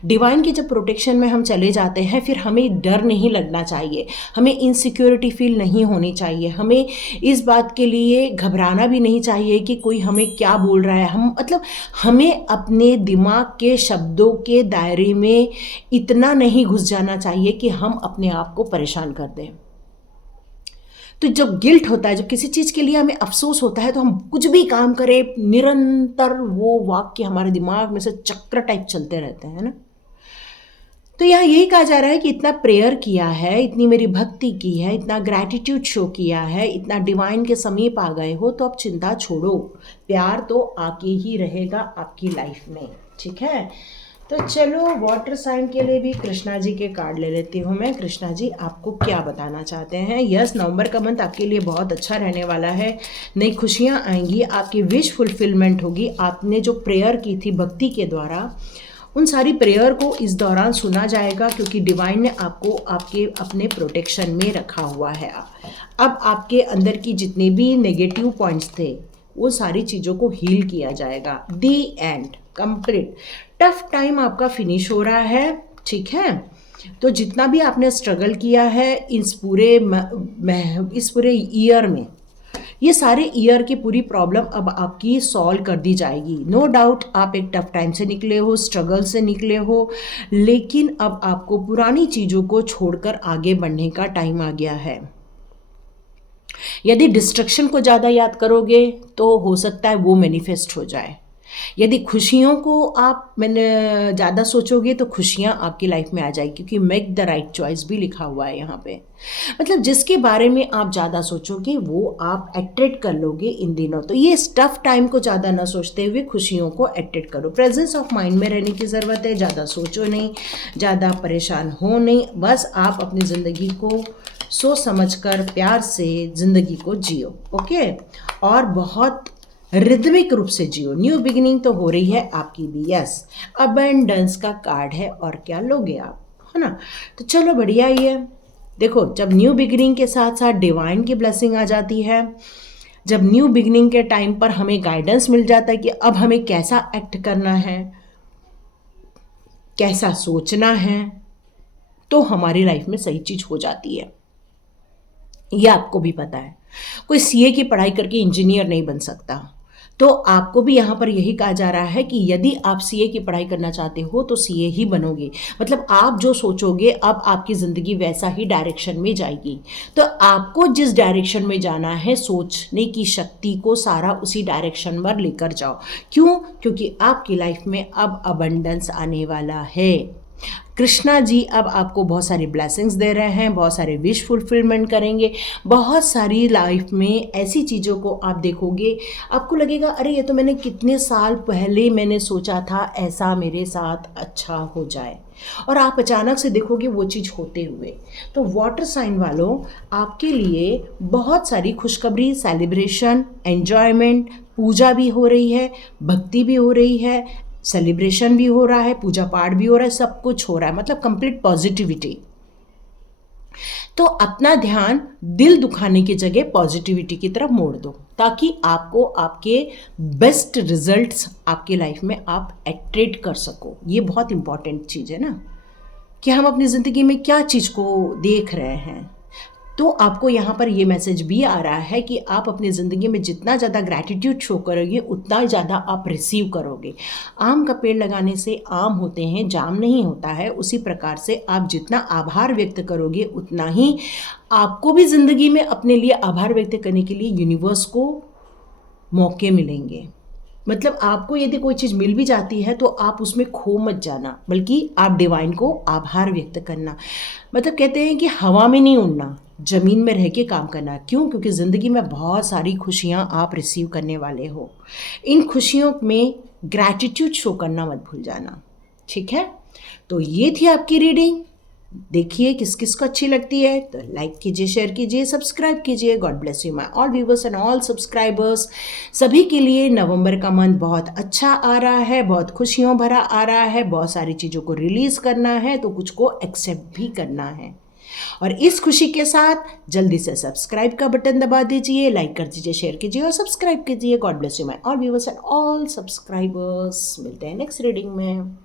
डिवाइन के जब प्रोटेक्शन में हम चले जाते हैं फिर हमें डर नहीं लगना चाहिए, हमें इनसिक्योरिटी फील नहीं होनी चाहिए, हमें इस बात के लिए घबराना भी नहीं चाहिए कि कोई हमें क्या बोल रहा है। हम मतलब हमें अपने दिमाग के शब्दों के दायरे में इतना नहीं घुस जाना चाहिए कि हम अपने आप को परेशान कर दें। तो जब गिल्ट होता है, जब किसी चीज़ के लिए हमें अफसोस होता है, तो हम कुछ भी काम करें निरंतर वो वाक्य हमारे दिमाग में से चक्र टाइप चलते रहते हैं ना। तो यहाँ यही कहा जा रहा है कि इतना प्रेयर किया है, इतनी मेरी भक्ति की है, इतना ग्रैटिट्यूड शो किया है, इतना डिवाइन के समीप आ गए हो, तो अब चिंता छोड़ो, प्यार तो आके ही रहेगा आपकी लाइफ में। ठीक है, तो चलो वाटर साइन के लिए भी कृष्णा जी के कार्ड ले लेती हूँ मैं। कृष्णा जी आपको क्या बताना चाहते हैं? यस, नवंबर का मंथ आपके लिए बहुत अच्छा रहने वाला है, नई खुशियाँ आएंगी, आपकी विश फुलफिलमेंट होगी। आपने जो प्रेयर की थी भक्ति के द्वारा, उन सारी प्रेयर को इस दौरान सुना जाएगा, क्योंकि डिवाइन ने आपको आपके अपने प्रोटेक्शन में रखा हुआ है। अब आपके अंदर की जितने भी नेगेटिव पॉइंट्स थे वो सारी चीज़ों को हील किया जाएगा। दी एंड, कंप्लीट। टफ टाइम आपका फिनिश हो रहा है। ठीक है, तो जितना भी आपने स्ट्रगल किया है इस पूरे ईयर में, ये सारे ईयर की पूरी प्रॉब्लम अब आपकी सॉल्व कर दी जाएगी। नो डाउट आप एक टफ टाइम से निकले हो, स्ट्रगल से निकले हो, लेकिन अब आपको पुरानी चीज़ों को छोड़कर आगे बढ़ने का टाइम आ गया है। यदि डिस्ट्रक्शन को ज़्यादा याद करोगे तो हो सकता है वो मैनिफेस्ट हो जाए। यदि खुशियों को आप मैंने ज़्यादा सोचोगे तो खुशियाँ आपकी लाइफ में आ जाएगी, क्योंकि मेक द राइट चॉइस भी लिखा हुआ है यहाँ पे। मतलब जिसके बारे में आप ज़्यादा सोचोगे वो आप अट्रैक्ट कर लोगे इन दिनों। तो ये टफ टाइम को ज़्यादा ना सोचते हुए खुशियों को अट्रैक्ट करो। प्रेजेंस ऑफ माइंड में रहने की ज़रूरत है, ज़्यादा सोचो नहीं, ज़्यादा परेशान हो नहीं, बस आप अपनी ज़िंदगी को सोच समझकर प्यार से ज़िंदगी को जियो। ओके, और बहुत रिदमिक रूप से जियो। न्यू बिगिनिंग तो हो रही है आपकी भी। यस, अबेंडेंस का कार्ड है, और क्या लोगे आप, है ना। तो चलो बढ़िया ही है। देखो, जब न्यू बिगिनिंग के साथ साथ डिवाइन की ब्लेसिंग आ जाती है, जब न्यू बिगिनिंग के टाइम पर हमें गाइडेंस मिल जाता है कि अब हमें कैसा एक्ट करना है, कैसा सोचना है, तो हमारी लाइफ में सही चीज़ हो जाती है। ये आपको भी पता है, कोई सीए की पढ़ाई करके इंजीनियर नहीं बन सकता। तो आपको भी यहाँ पर यही कहा जा रहा है कि यदि आप सीए की पढ़ाई करना चाहते हो तो सीए ही बनोगे। मतलब आप जो सोचोगे अब आपकी ज़िंदगी वैसा ही डायरेक्शन में जाएगी। तो आपको जिस डायरेक्शन में जाना है, सोचने की शक्ति को सारा उसी डायरेक्शन पर लेकर जाओ। क्यों? क्योंकि आपकी लाइफ में अब अबंडेंस आने वाला है। कृष्णा जी अब आपको बहुत सारी ब्लेसिंग्स दे रहे हैं, बहुत सारे विश फुलफिलमेंट करेंगे, बहुत सारी लाइफ में ऐसी चीज़ों को आप देखोगे, आपको लगेगा अरे ये तो मैंने कितने साल पहले मैंने सोचा था ऐसा मेरे साथ अच्छा हो जाए, और आप अचानक से देखोगे वो चीज़ होते हुए। तो वाटर साइन वालों, आपके लिए बहुत सारी खुशखबरी, सेलिब्रेशन, एन्जॉयमेंट, पूजा भी हो रही है, भक्ति भी हो रही है, सेलिब्रेशन भी हो रहा है, पूजा पाठ भी हो रहा है, सब कुछ हो रहा है, मतलब कंप्लीट पॉजिटिविटी। तो अपना ध्यान दिल दुखाने की जगह पॉजिटिविटी की तरफ मोड़ दो, ताकि आपको आपके बेस्ट रिजल्ट्स आपके लाइफ में आप अट्रैक्ट कर सको। ये बहुत इंपॉर्टेंट चीज़ है ना, कि हम अपनी ज़िंदगी में क्या चीज़ को देख रहे हैं। तो आपको यहाँ पर ये मैसेज भी आ रहा है कि आप अपनी ज़िंदगी में जितना ज़्यादा ग्रैटिट्यूड शो करोगे उतना ज़्यादा आप रिसीव करोगे। आम का पेड़ लगाने से आम होते हैं, जाम नहीं होता है। उसी प्रकार से आप जितना आभार व्यक्त करोगे उतना ही आपको भी ज़िंदगी में अपने लिए आभार व्यक्त करने के लिए यूनिवर्स को मौके मिलेंगे। मतलब आपको यदि कोई चीज़ मिल भी जाती है तो आप उसमें खो मत जाना, बल्कि आप डिवाइन को आभार व्यक्त करना। मतलब कहते हैं कि हवा में नहीं उड़ना, ज़मीन में रह के काम करना। क्यों? क्योंकि ज़िंदगी में बहुत सारी खुशियाँ आप रिसीव करने वाले हो। इन खुशियों में ग्रैटिट्यूड शो करना मत भूल जाना। ठीक है, तो ये थी आपकी रीडिंग। देखिए किस किस को अच्छी लगती है तो लाइक कीजिए, शेयर कीजिए, सब्सक्राइब कीजिए। God bless you my all viewers and all subscribers. सभी के लिए नवंबर का मंथ बहुत अच्छा आ रहा है, बहुत खुशियों भरा आ रहा है। बहुत सारी चीज़ों को रिलीज़ करना है तो कुछ को एक्सेप्ट भी करना है। और इस खुशी के साथ जल्दी से सब्सक्राइब का बटन दबा दीजिए, लाइक कर दीजिए, शेयर कीजिए और सब्सक्राइब कीजिए। God bless you my all viewers and all subscribers. मिलते हैं नेक्स्ट रीडिंग में।